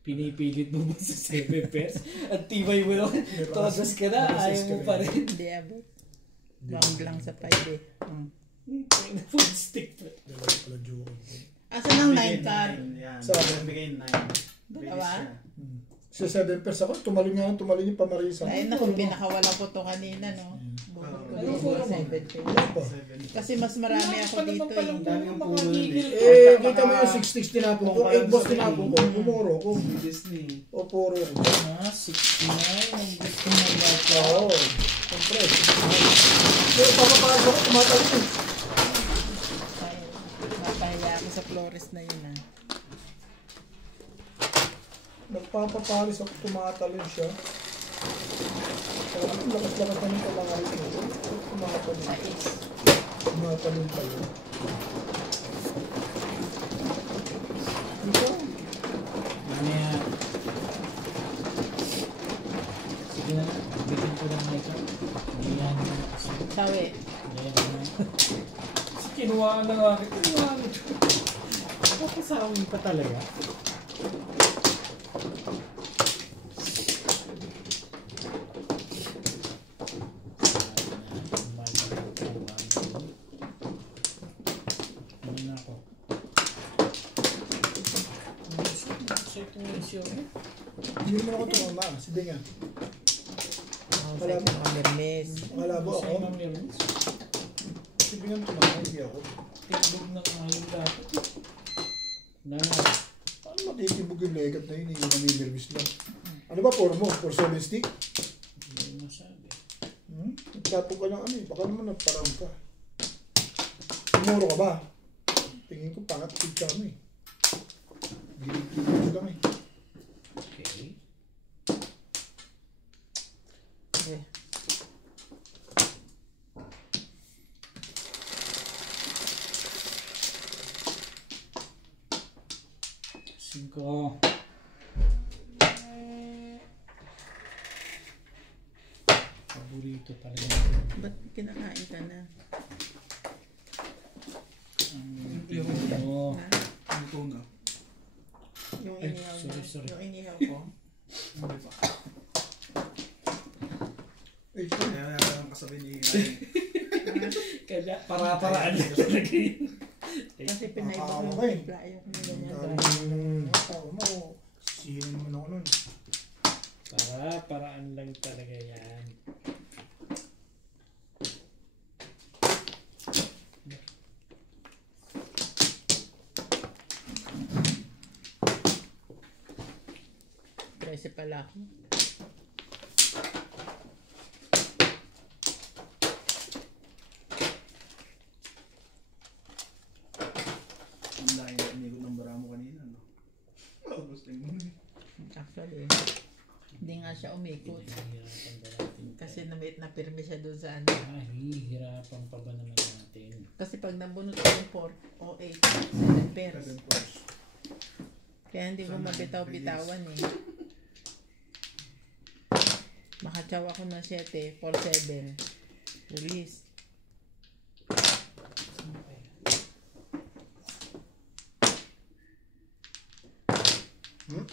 Pinipilit mo ba sa 7 pairs? At tibay mo naman. Todos ka na. Ayaw mo pa rin. Hindi abot. Bang lang sa 5 eh. Full stick pa. Dalawa pala joke. Asan ang 9 card? Yan. Sabi. Bigay 9. Dalawa? Sa 7 pairs ako, tumalon yung pamarisa. Ay naku, pinakawala ko to kanina no. Ano po naman? 7 pairs. Wala pa. Kasi mas marami ako dito eh. Dami yung pulo yun Eh, kita mo yung 6 sticks tinapon ko, 8 balls tinapon ko, pumuro ko. Disney. O puro ko. 69. Ang gusto mo na ito. Oo. Siyempre. Pero papapasok ako, tumatalon eh. Ay, mapahiya ako sa Flores na yun ah. Nagpapapalis ako, tumatalon siya. Sabi ko, lakas-lakas na yung palangalis mo. Tumatalon. Tumatalon pa yun. Dito. Mamaya. Sige na. Bitin ko lang na ito. Ayan na kasi. Sabi, Ayan na. Kasi kinuha na nga. Kinuha na ito. Kapasawin pa talaga. Hindi mo ako tumama. Sige nga. ako sa ito mga Mermes. Malabo Sa ako. imang meron. Sige nga tumama. Hindi ako. Tibog na ngayon dapat. Na Paano makikibog yung legat na yun? Yung nami-nervous lang. Ano ba for mo? For 7 stick? Hindi masabi. Nagtapo ka lang ano eh. Baka naman nagparang ka. Tumuro ka ba? Tingin ko pangat ka mo eh. Gilig-gilig lang eh. Okay. Okay. Cinco. Paborito talaga. Ba't kinakain ka na? Ano? Ha? Ito na. Yung Ay, inihaw sorry. Yung inihaw ko. Eh, Kaya ang kasabi ni Kaya para-paraan lang talaga yun. kasi pinaiba ko yung Nakakaawa ka eh. timpla. Ayoko na ganyan. Tao mo, sisihin naman ako nun. Paraan lang talaga yan. Prese pala ako. Ang layo na inigot ng bara mo kanina, no? Gusto mo. Actually, hindi nga siya umikot. Hihirapan ba natin? Kasi napirmi siya doon sa ano. Hihirapan pa ba naman natin? Kasi pag nabunot ko yung 4 o 8, 7 pairs. 7 pairs. Kaya hindi ko mabitaw-bitawan eh. Makatsaw ako ng 7, 4, 7. Release. Hmm?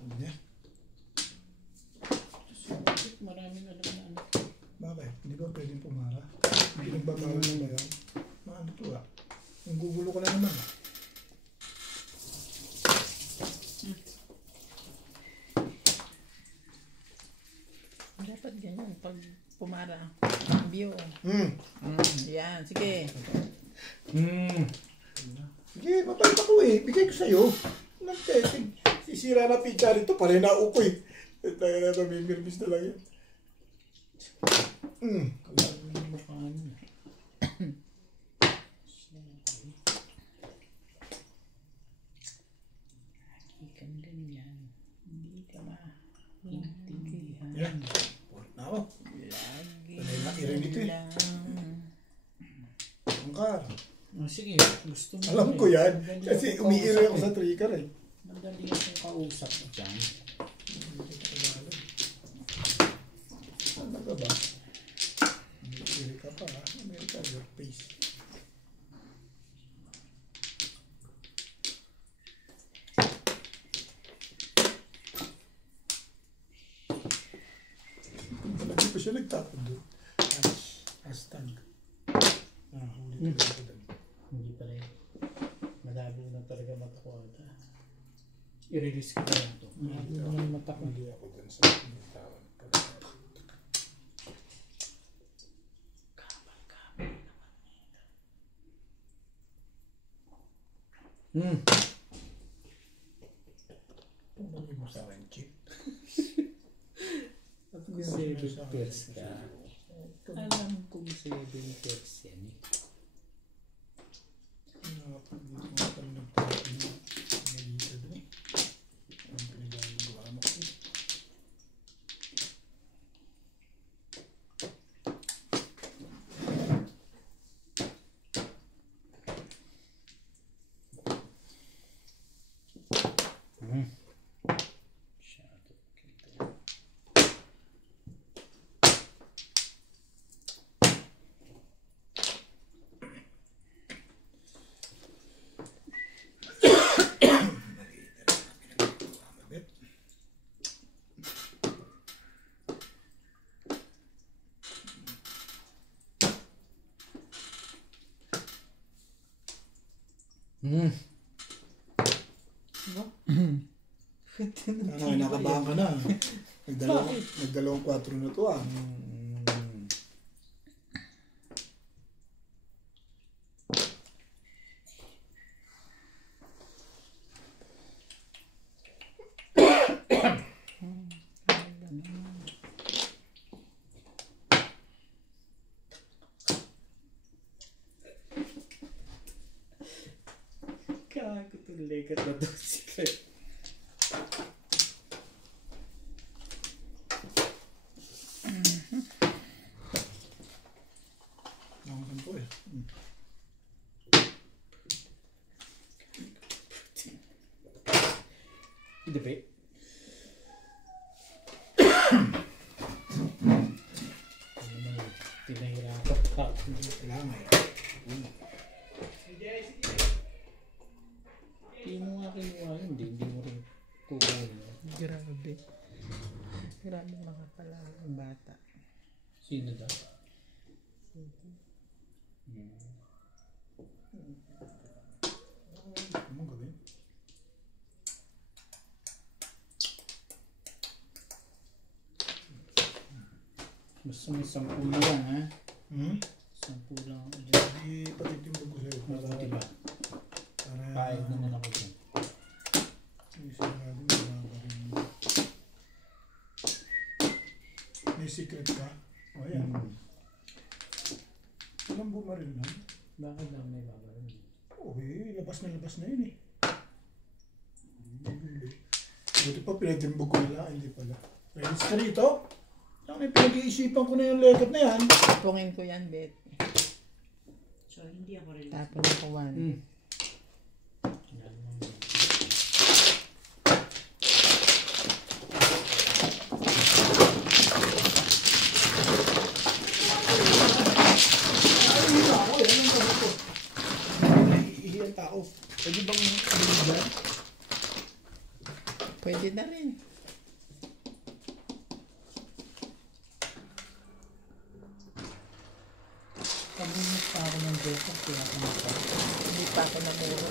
Ano niya? Maraming alam na ano. Bakit? Hindi ba pwedeng pumara? Hindi nagbabawal na ba yun? Maano to ah? Ang gugulo ka na naman. Dapat ganyan pag pumara. View. Yan, sige. Sige, mabait ako eh. Bigay ko sa'yo. Sisira na pizza rito. Pare na uko eh. Tayo na ito, may mirmis na lang yun. Kailangan mo mukha niya. Lagi kang ganyan. Hindi ka maintindihan. Yan. Port na ako. Lagi Talay na irin ito eh. lang. Angkar. Oh, sige, gusto mo. Alam ko yan. Kasi umiiri ako sa trigger eh. Madali akong kausap dyan. Ano ka ba? Umiiri ka pa ha? America, your face. Palagi pa siya nagtapon doon. Hashtag. Huli ko doon. Hindi pa rin. Malabo na talaga mata ko ata. I-release ko na lang ito. Malabo na yung mata ko. Hindi ako dun sa bitawan. Pumali mo sa akin, Chip. At kung 7 pairs ka, alam kong 7 pairs yan eh. Hindi ko kami nagtapon na. Nalita doon. Ang pinagagawa mo ko. Shadow kita. Ano, nakabahan ka na. Nagdalawang 4 na to ah. Kago tuloy ka na doon si Kay. Nakakan ko eh. Hindi ba? Ano naman, pinahirapan pa. Kailangan eh. Hindi mo nga kinuha yun, hindi mo rin kukunin. Grabe. Grabe makapala ang bata. Sino daw? Basta may 10 na lang ha. 10 lang ako dyan. Ipatitimbag ko sa'yo. Mabuti ba? Para... Pahig naman ako dyan. May secret ka? O yan. Ilang bumaril na? Bakit lang may babaran? Okay, labas na yun eh. Buti pa pinagtimbog ko nila, hindi pala. Ready ka rito? May pinag-iisipan ko na yung legat na yan. Pungin ko yan, Bet. So, hindi ako rin. Tapon ako 1. Ihiyan tao. Pwede bang ibigyan? Pwede na rin. Kabinis pa ako ng Joseph kaya ako nasa. Hindi pa ako namuro.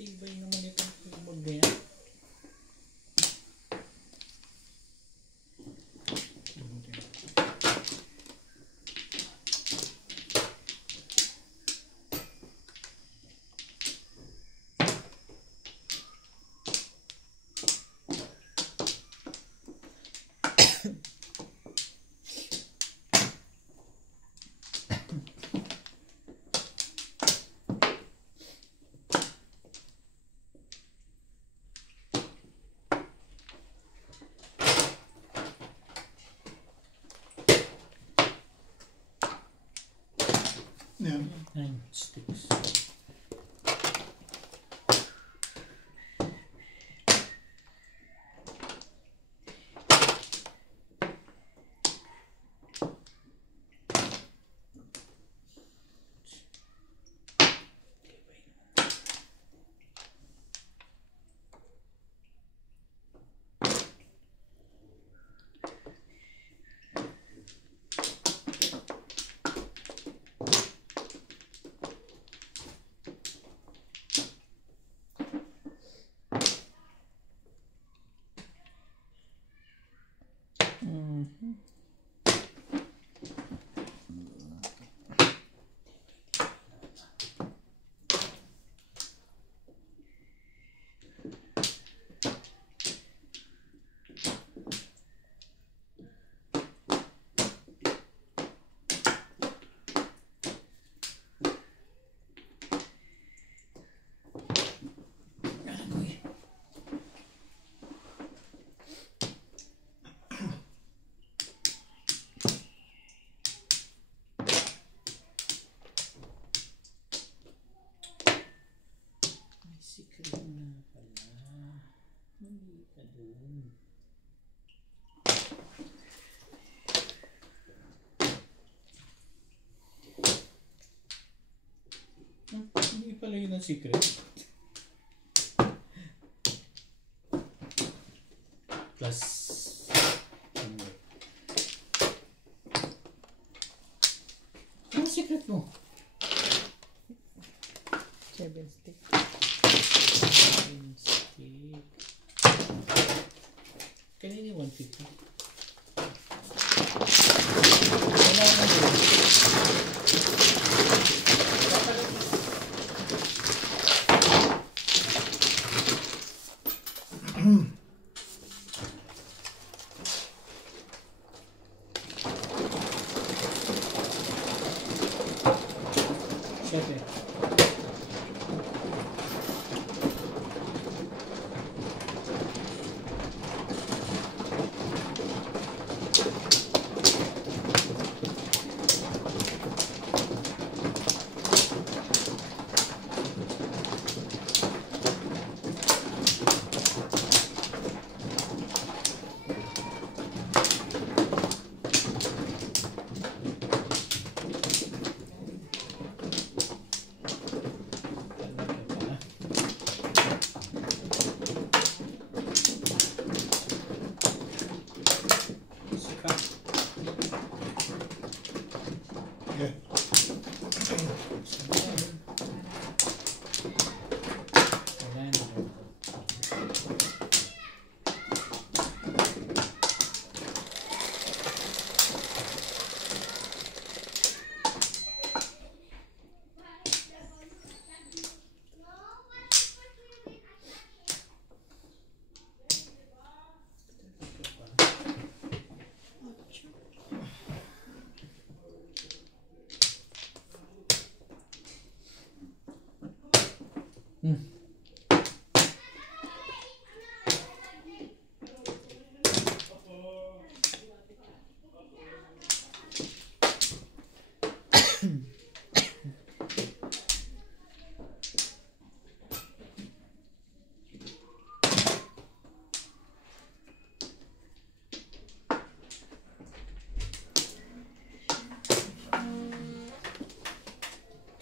Tibay naman itong tubag na yan. Yan. 9 sticks. Secret na pala. Mali ka dun. Hindi pala yun ang secret. Plus ano secret mo? 7 stick. Stick. Kanina yung 150. Wala na doon. Siyempre.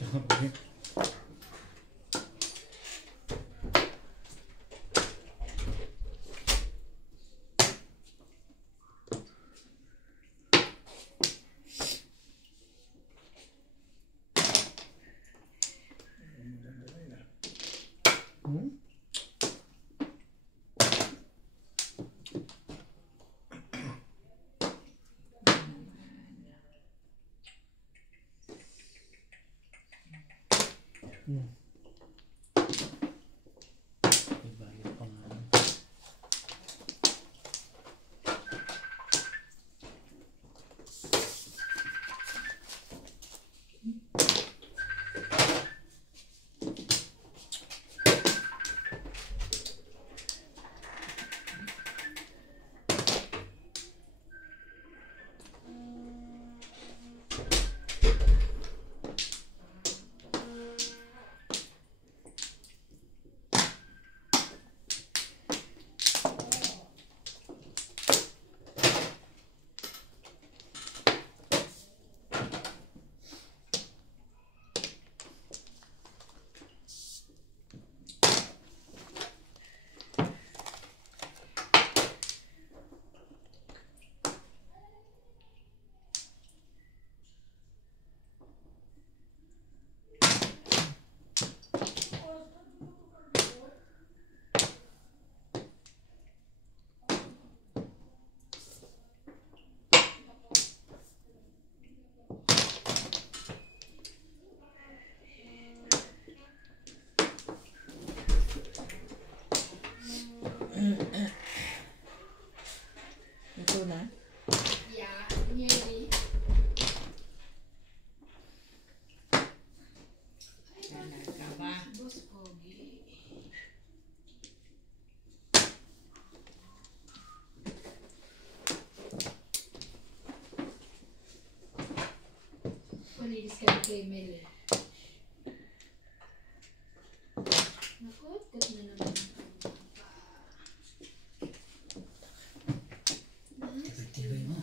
Okay. Ibayad pa nga. Ito na. Yeah, nearly. Talaga ba? Boss Pogi. Malinis ka na kay Mel eh. Naku, cut na naman. Tibay mo.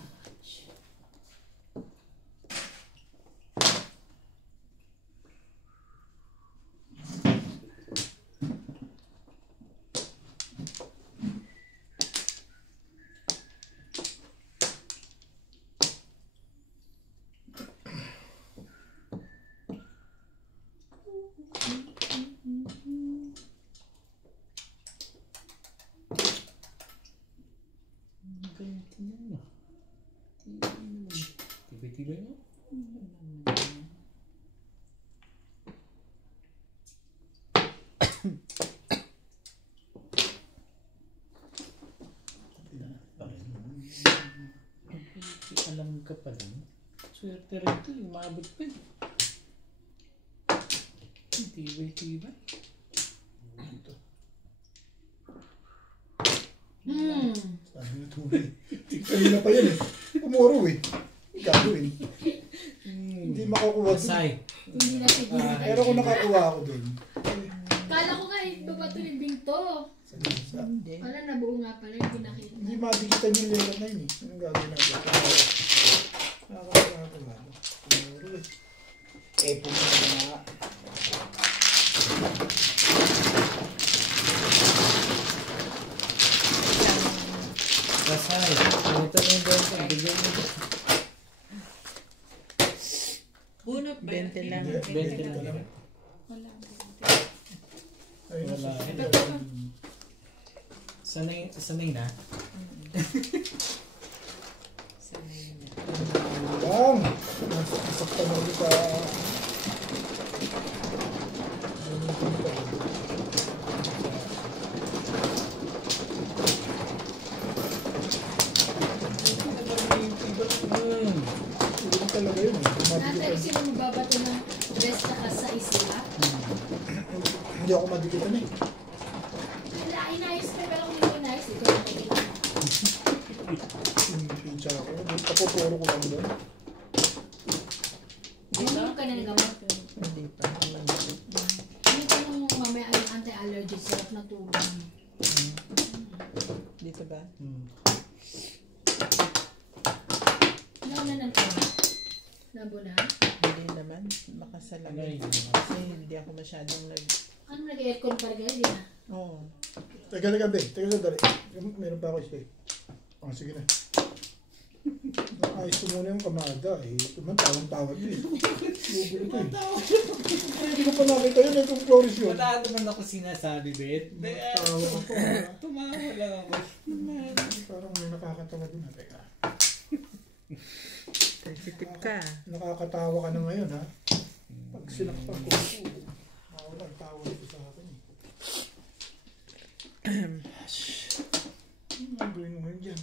Alam ka pa lang. Swerte rin ito. Umabot pa eh. Tibay-tibay. Dito. Sabi na tunay. Kanina pa yan eh. Umuro eh. Gagawin. Hindi makakuha dun. Masay. Hindi na siguro. Pero kung nakakuha ako dun. Kala ko nga, babato ni Binto. Hindi. Wala, nabuo nga pala, hindi nakita. Hindi madikitan yung layout na yun eh. Anong gagawin natin? Nakakakuha. Umuro eh. Pumunta na. Masay. Ito na yung benta. Bigyan mo. Bunot ba? 20 lang. 20 lang. Wala. Ayun. Wala. Sanay na. Sanay na. Lang. Nasakta na ulit sa... Hindi talaga yun eh. Natay, sino mababato ng best tsaka sa isla? Hindi ako madikitan eh. Wala, inayos na, pero kung hindi inayos, ito na nakikita. Pinsa ako. Kapupuro ko lang doon. Uminom ka na ng gamot. Hindi pa. Hindi ka nung mamaya ay anti-allergy, sarap na tulong. Dito ba? Nauna ng tama. Labo na. Hindi naman. Baka sa lamig. Kasi hindi ako masyadong Ano nag-aircon pa rin, di ba? Oo. Teka, be. Teka, sandali. Meron pa ako isa eh. Sige na. Ayos ko muna yung kamada eh. Ito man, tawang-tawag ito eh. Lugo ito eh. Hindi ko pa nakita yun. Itong Floris yun. Wala naman ako sinasabi, Bet. Tawa ko. Tumawa lang ako. Parang may nakakatawa din. Teka. Sensitive ka. Nakakatawa ka na ngayon ha. Pag sinakpan ko, walang tawa dito sa akin eh. Ang gawin mo ngayon dyan.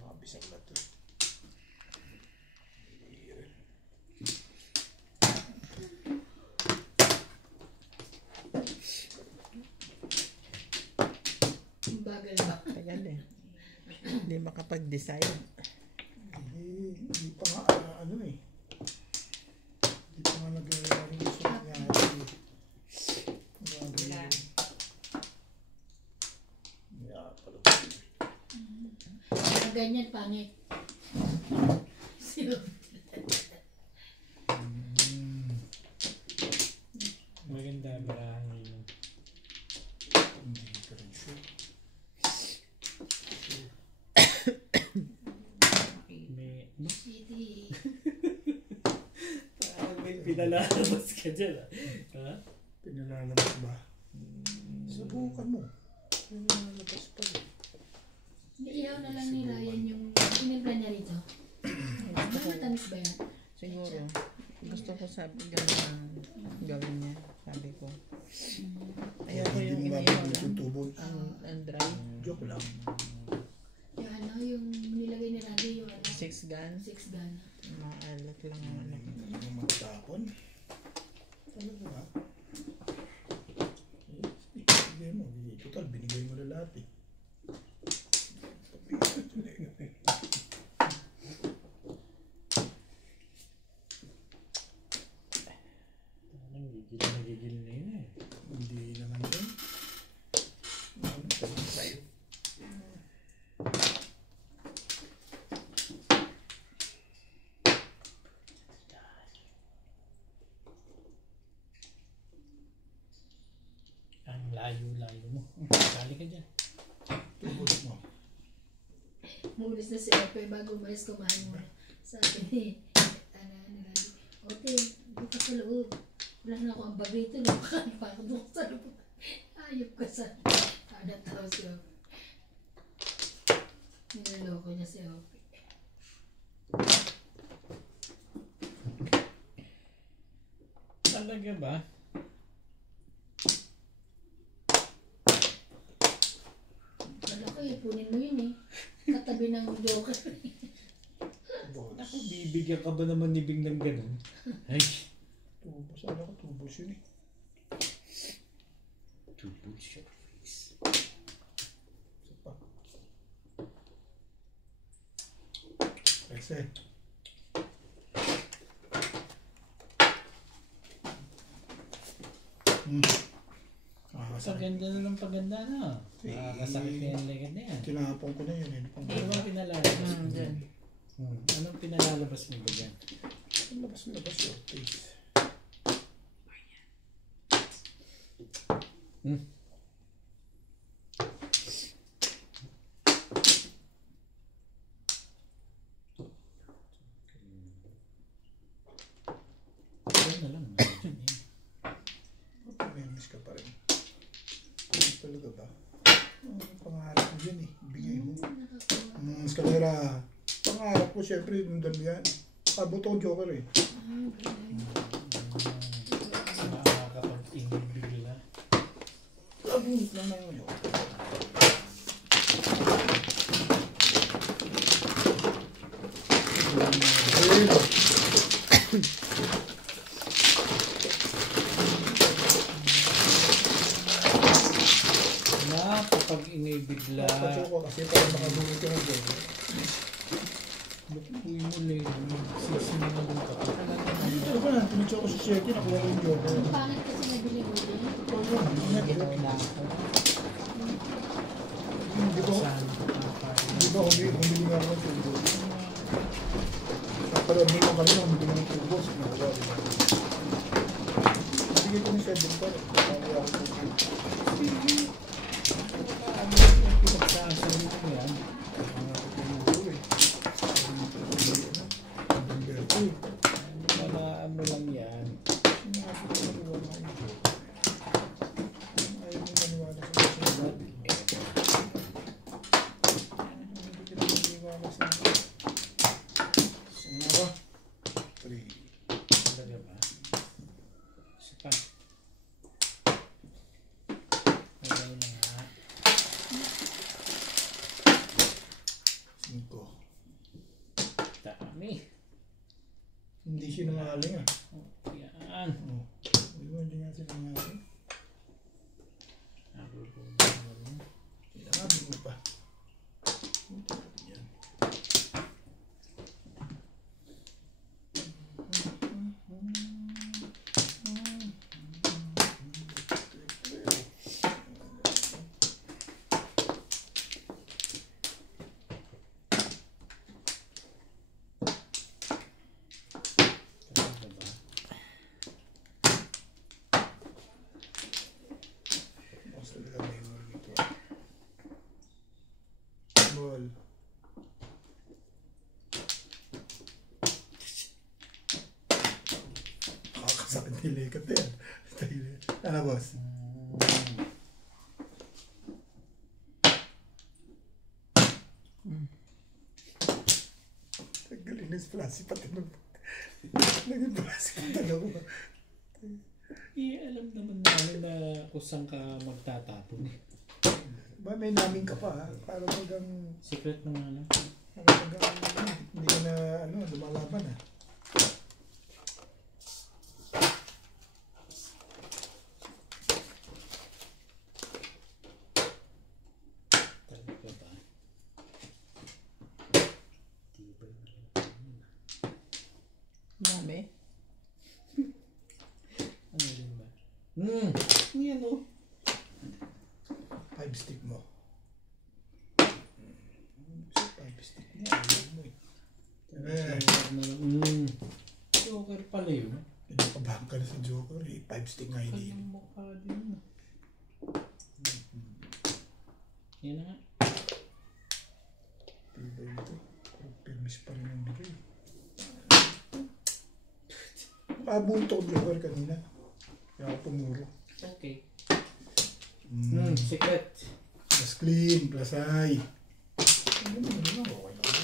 Baka bisag na ito. Bagal ba? Tagal eh. Hindi makapag-decide. Hindi pa nga ano eh. Hindi pa nga nag-aaral gusto nangyari. Wala. Ang ganyan, pangit. Sino? Maganda, marami yun. Hindi ka rin sure. May, City. parang may pinalalabas ka dyan, ha? Pinalalabas ba? Subukan mo. Pinalalabas pa rin. Iihaw na lang ni Ryan yung tinimpla niya rito. Ano matamis ba yan? Siguro. Gusto ko sabi gawin niya. Sabi ko. Ayoko yung Hindi mo inihaw mabibigit yung lang. tubo. Ang dry. Joke lang. Yung ano, yung nilagay ni Randy, yung ano, 6 gun. 6 gun. Maalat lang ang ano. Yung magtapon. Talaga ba? Binigay mo. Total, binigay mo na lahat eh. Parang gigil na yun eh. Hindi naman yun. Ang layo-layo mo. Sali ka dyan. Tubos mo. Mulis na si Ope bago umalis kumain mo. Sabi ni, ni Randy, Ope, doon ka sa loob. Wala na ako ang bag rito. Nakakain pa ako doon sa loob. Ayop ka sa kada tao si Ope. Niloloko niya si Ope. Talaga ba? kunin mo yun eh. Katabi ng joker. Balls. Ako, bibigyan ka ba naman ni Bing ng ganun? Ay, Tubos. Ano ka? Tubos yun eh. to boost your face. Isa pa. Kasi. Sa ganda na ng paganda na. Nakakasakit na yung legad na yan. Tinapon ko na yun eh. Ano bang pinalalabas mo? Dyan. Anong pinalalabas mo ba dyan? Labas yung taste. Ayun na lang. Dyan yan. May-miss ka pa rin. Talaga ba? Ang pangarap ko dyan eh. Bigay mo. Eskalera. Pangarap ko syempre yung dami yan. Abot akong joker eh. Nakakapag-ingay bigla. Abunit lang na yung joker. Nakakapag-ingay bigla. Pacho ko kasi para makabunit ko ng joker. Uy mo lang. Sisinungan mo ka pa. Ano ba na? Pinitso ko sa Sheki. Nakuha ko yung joker. Ang pangit kasi nabili mo din. Ito yun. Ito na ako. Hindi ko. Saan? Di ba humili nga ako ng tubos? Kapag hindi ko kami humili ng tubos. Nabigay ko ng 7 pa rin. Kaya ako tubos. Ano yung pinagsasali ko yan? Malaan mo lang yan. Talaga ba? Isa pa. Ayaw na nga. 5. Dami. Hindi sinungaling ah. Yan. Oh. Hindi nga sinungaling. Kailangan mo pa. Yan. Talaga ba? Basta nila may mga ito. Ball. Kakasakit nila ikat yan. Ano boss? Galinis pala si pati nung naging pala si pati ako. Alam naman namin na kung saan ka magtatapon. Ba, may namin ka pa ha? Para bagang Secret ng ano? hindi ka na lumalaban ha? Talaga ba? Tibay na rin. Dami. Ano rin ba? Yan o. 5 stick mo. 5 stick mo. Ayaw mo eh. Joker pala yun. Pinakabahan ka na sa Joker eh. 5 stick nga hindi. Kanyang mukha din. Yan na nga. Tibay ito. Permis pa rin ang bigay. Nakabunto ko Joker kanina. Kaya ako pumuro. Okay. Secret. Plus clean, plus eye. Okay na.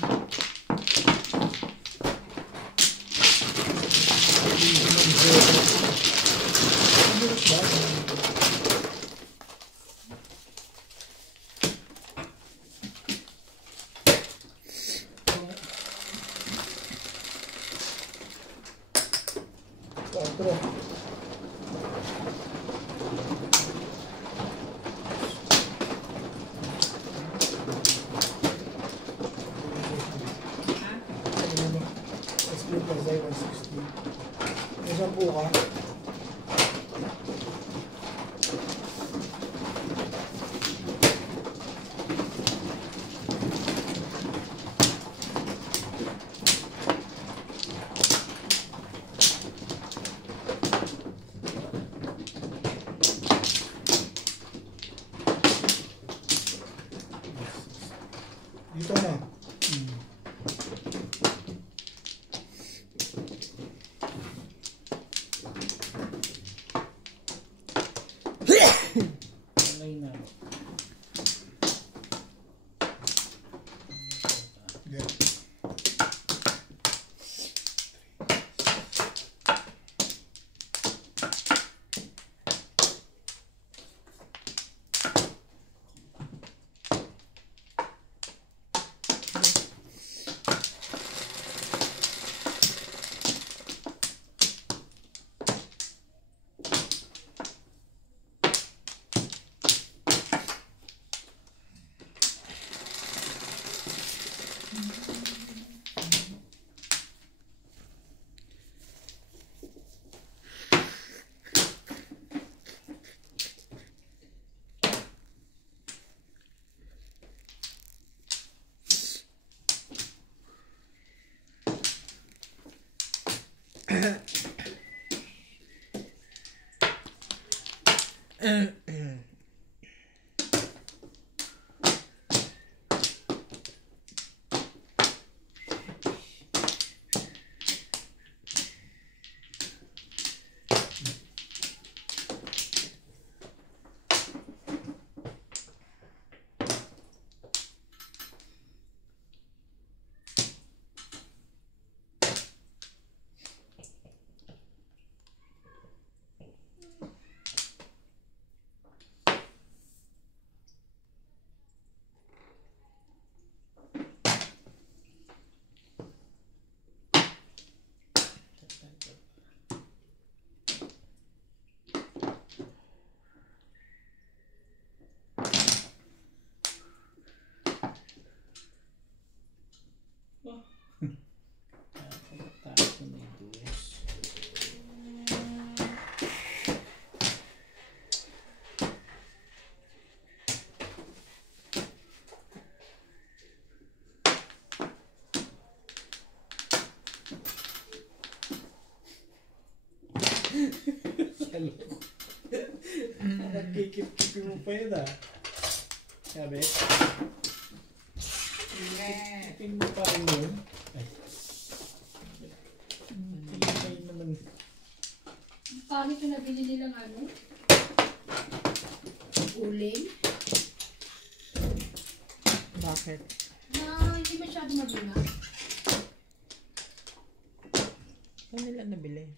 na. Yeah. Nakakatakot na Diyos. Nagkikip-kipin mo pa yun ah. Sabi? Kipin mo pa rin yun. Ay. Ay naman. Ang pangit yung nabili nilang ano? Uling? Bakit? Na hindi masyado magina. Saan nila nabili?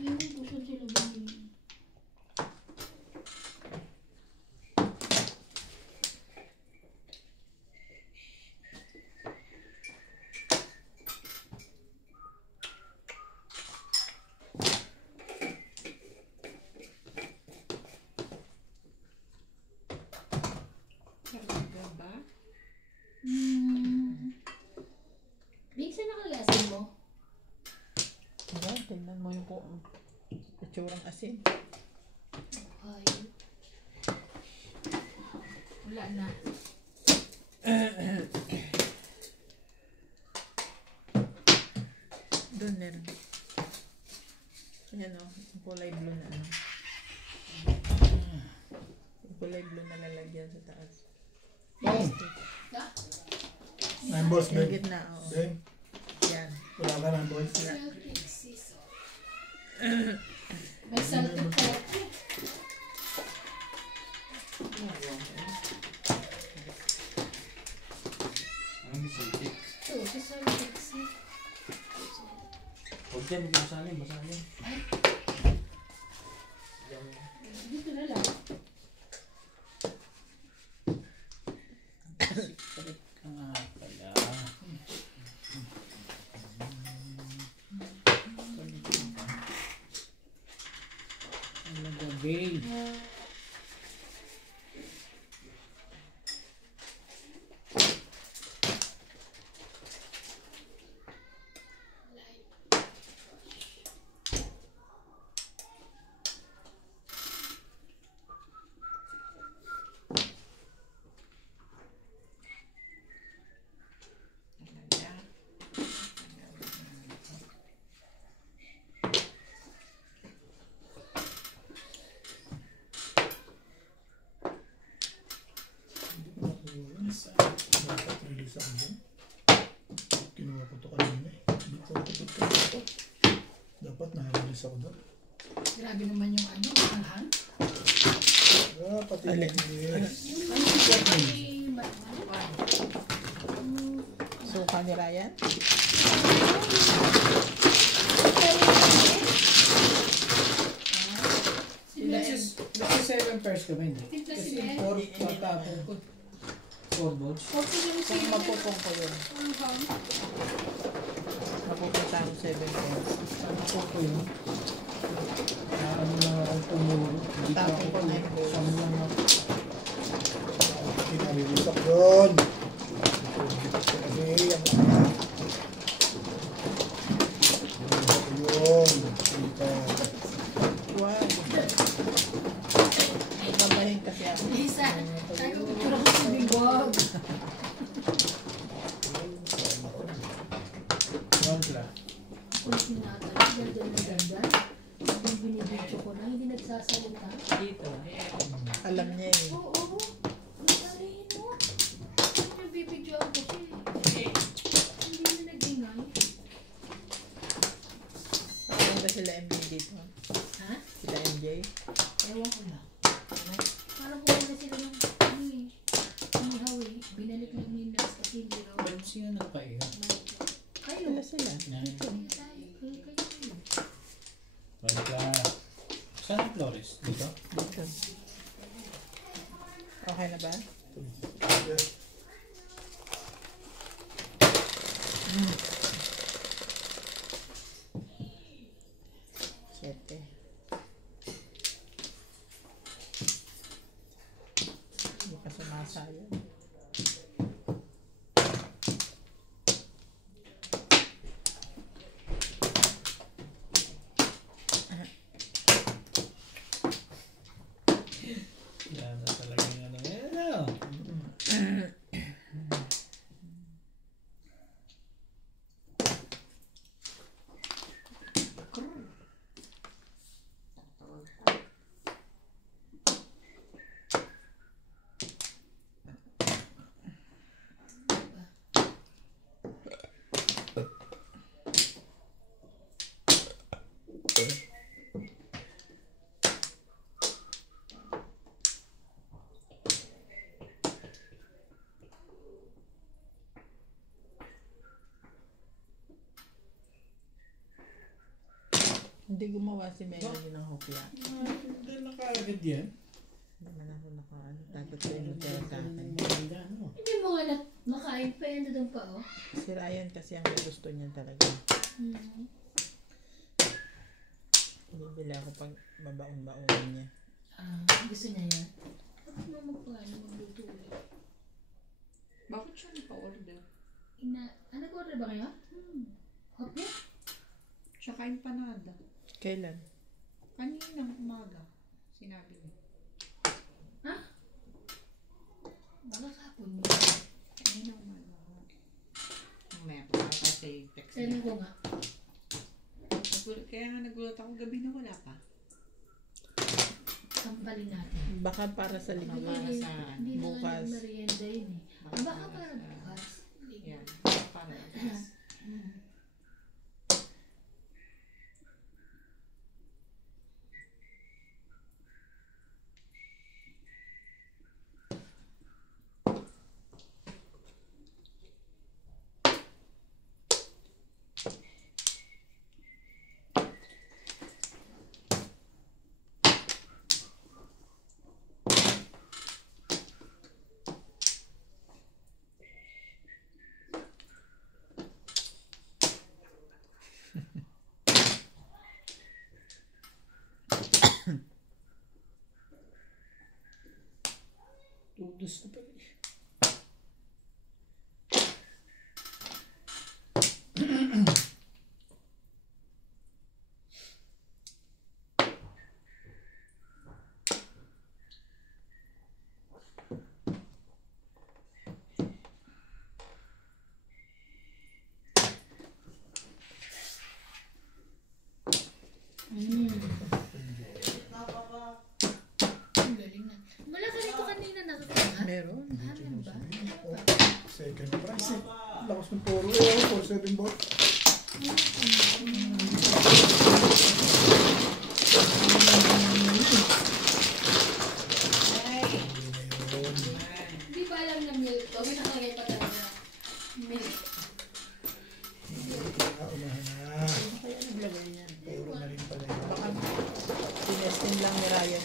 Yung gusto sila bumili. Talaga ba? Minsan nakalasin mo? Ayan, tingnan mo yung kung itsurang asin. Ay. Wala na. Doon meron. Ayan o, yung kulay blue na ano. Yung kulay blue na lalagyan sa taas. Oh, Ah, 9 balls, Yung babe. gitna, oo. Babe, Yan. wala ka 9 balls. Celtic season. May Celtic coffee. Ano may saltik? Ito, sa Celtic season. Huwag dyan, huwag masalin, masalin. Dito na lang. Secret ka nga pala. Talaga, babe. Dapat release ako dyan. Kinuha ko to kanina eh. Hindi ko ito. Dapat na-release ako doon. Grabe naman yung ano, anghang. Grabe. pati Alin? Suka ni Ryan? Let's say 7 pairs kami. Kasi 4 patapon ko. 4 balls. Kung mapupong ko yun. Mapupunta ako 7 points. Ako ko yun. Ano lang ako tumuro. Tapon ko 9 balls. Saan lang ako. Pinalilisak yun. Kasi ang yun. Kita. Wow. Babahin kasi ako. Isa, tayo picture ako sa bigwag. Wala. Kung tinatay, ganda na ganda. Habang binibidyo ko na, hindi nagsasalita. Dito. Alam niya eh. Oo. Nasabihin mo. Nagbibidyo ako siya eh. Hindi na nag-ingay. Ano ba sila MJ dito? Ha? Sila MJ? Ewan ko lang. Parang kung na sila ng ano eh. Umihaw eh. Binalik lang yung nurse kasi hindi raw. Ba't siya nagpaiga? Kayo. Sila. Yan. Kayo tayo. Kayo. Wala. Saan ang Flores? Dito? Dito. Okay na ba? Siyete. Hindi pa sumasayo. Yan na talaga yung ano. Ano? Hindi gumawa si Melanie ng hopya. Hindi nakalagad yan. Hindi man ako nakaano. Dapat ko yung nutera sa akin. Maganda, ano? Hindi mo nga nakain pa yan doon pa oh. Si Ryan kasi ang gusto niya talaga. Bibili ako pag mabaon-baonin niya. Gusto niya yan. Bakit mo magpaano magluto ulit? Bakit siya napa-order? Nag-order ba kayo? Okay. Siya kain panada. Kailan? Kaninang umaga. Sinabi niya. Baka kapon mo. Kaninang umaga. Mamaya pa kasi text Sabi niya. ko nga. Kaya nga nagulat ako gabi na wala pa. Sampalin natin. Baka para sa linggo. Para sa Hindi na nga bukas. nag-merienda yun eh. Baka para bukas. yan. Para bukas. Tudos na pala eh. Ang galing na. Wala ka rito kanina nakakita. Meron. Meron ba? Second prize eh. Lakas ng poro eh. 4-7 ball. ng milk ko. May nakalagay pa talaga. Milk. Unahan na. Ano kaya naglagay niyan? Puro na rin pala yun. Baka tinestin lang ni Ryan.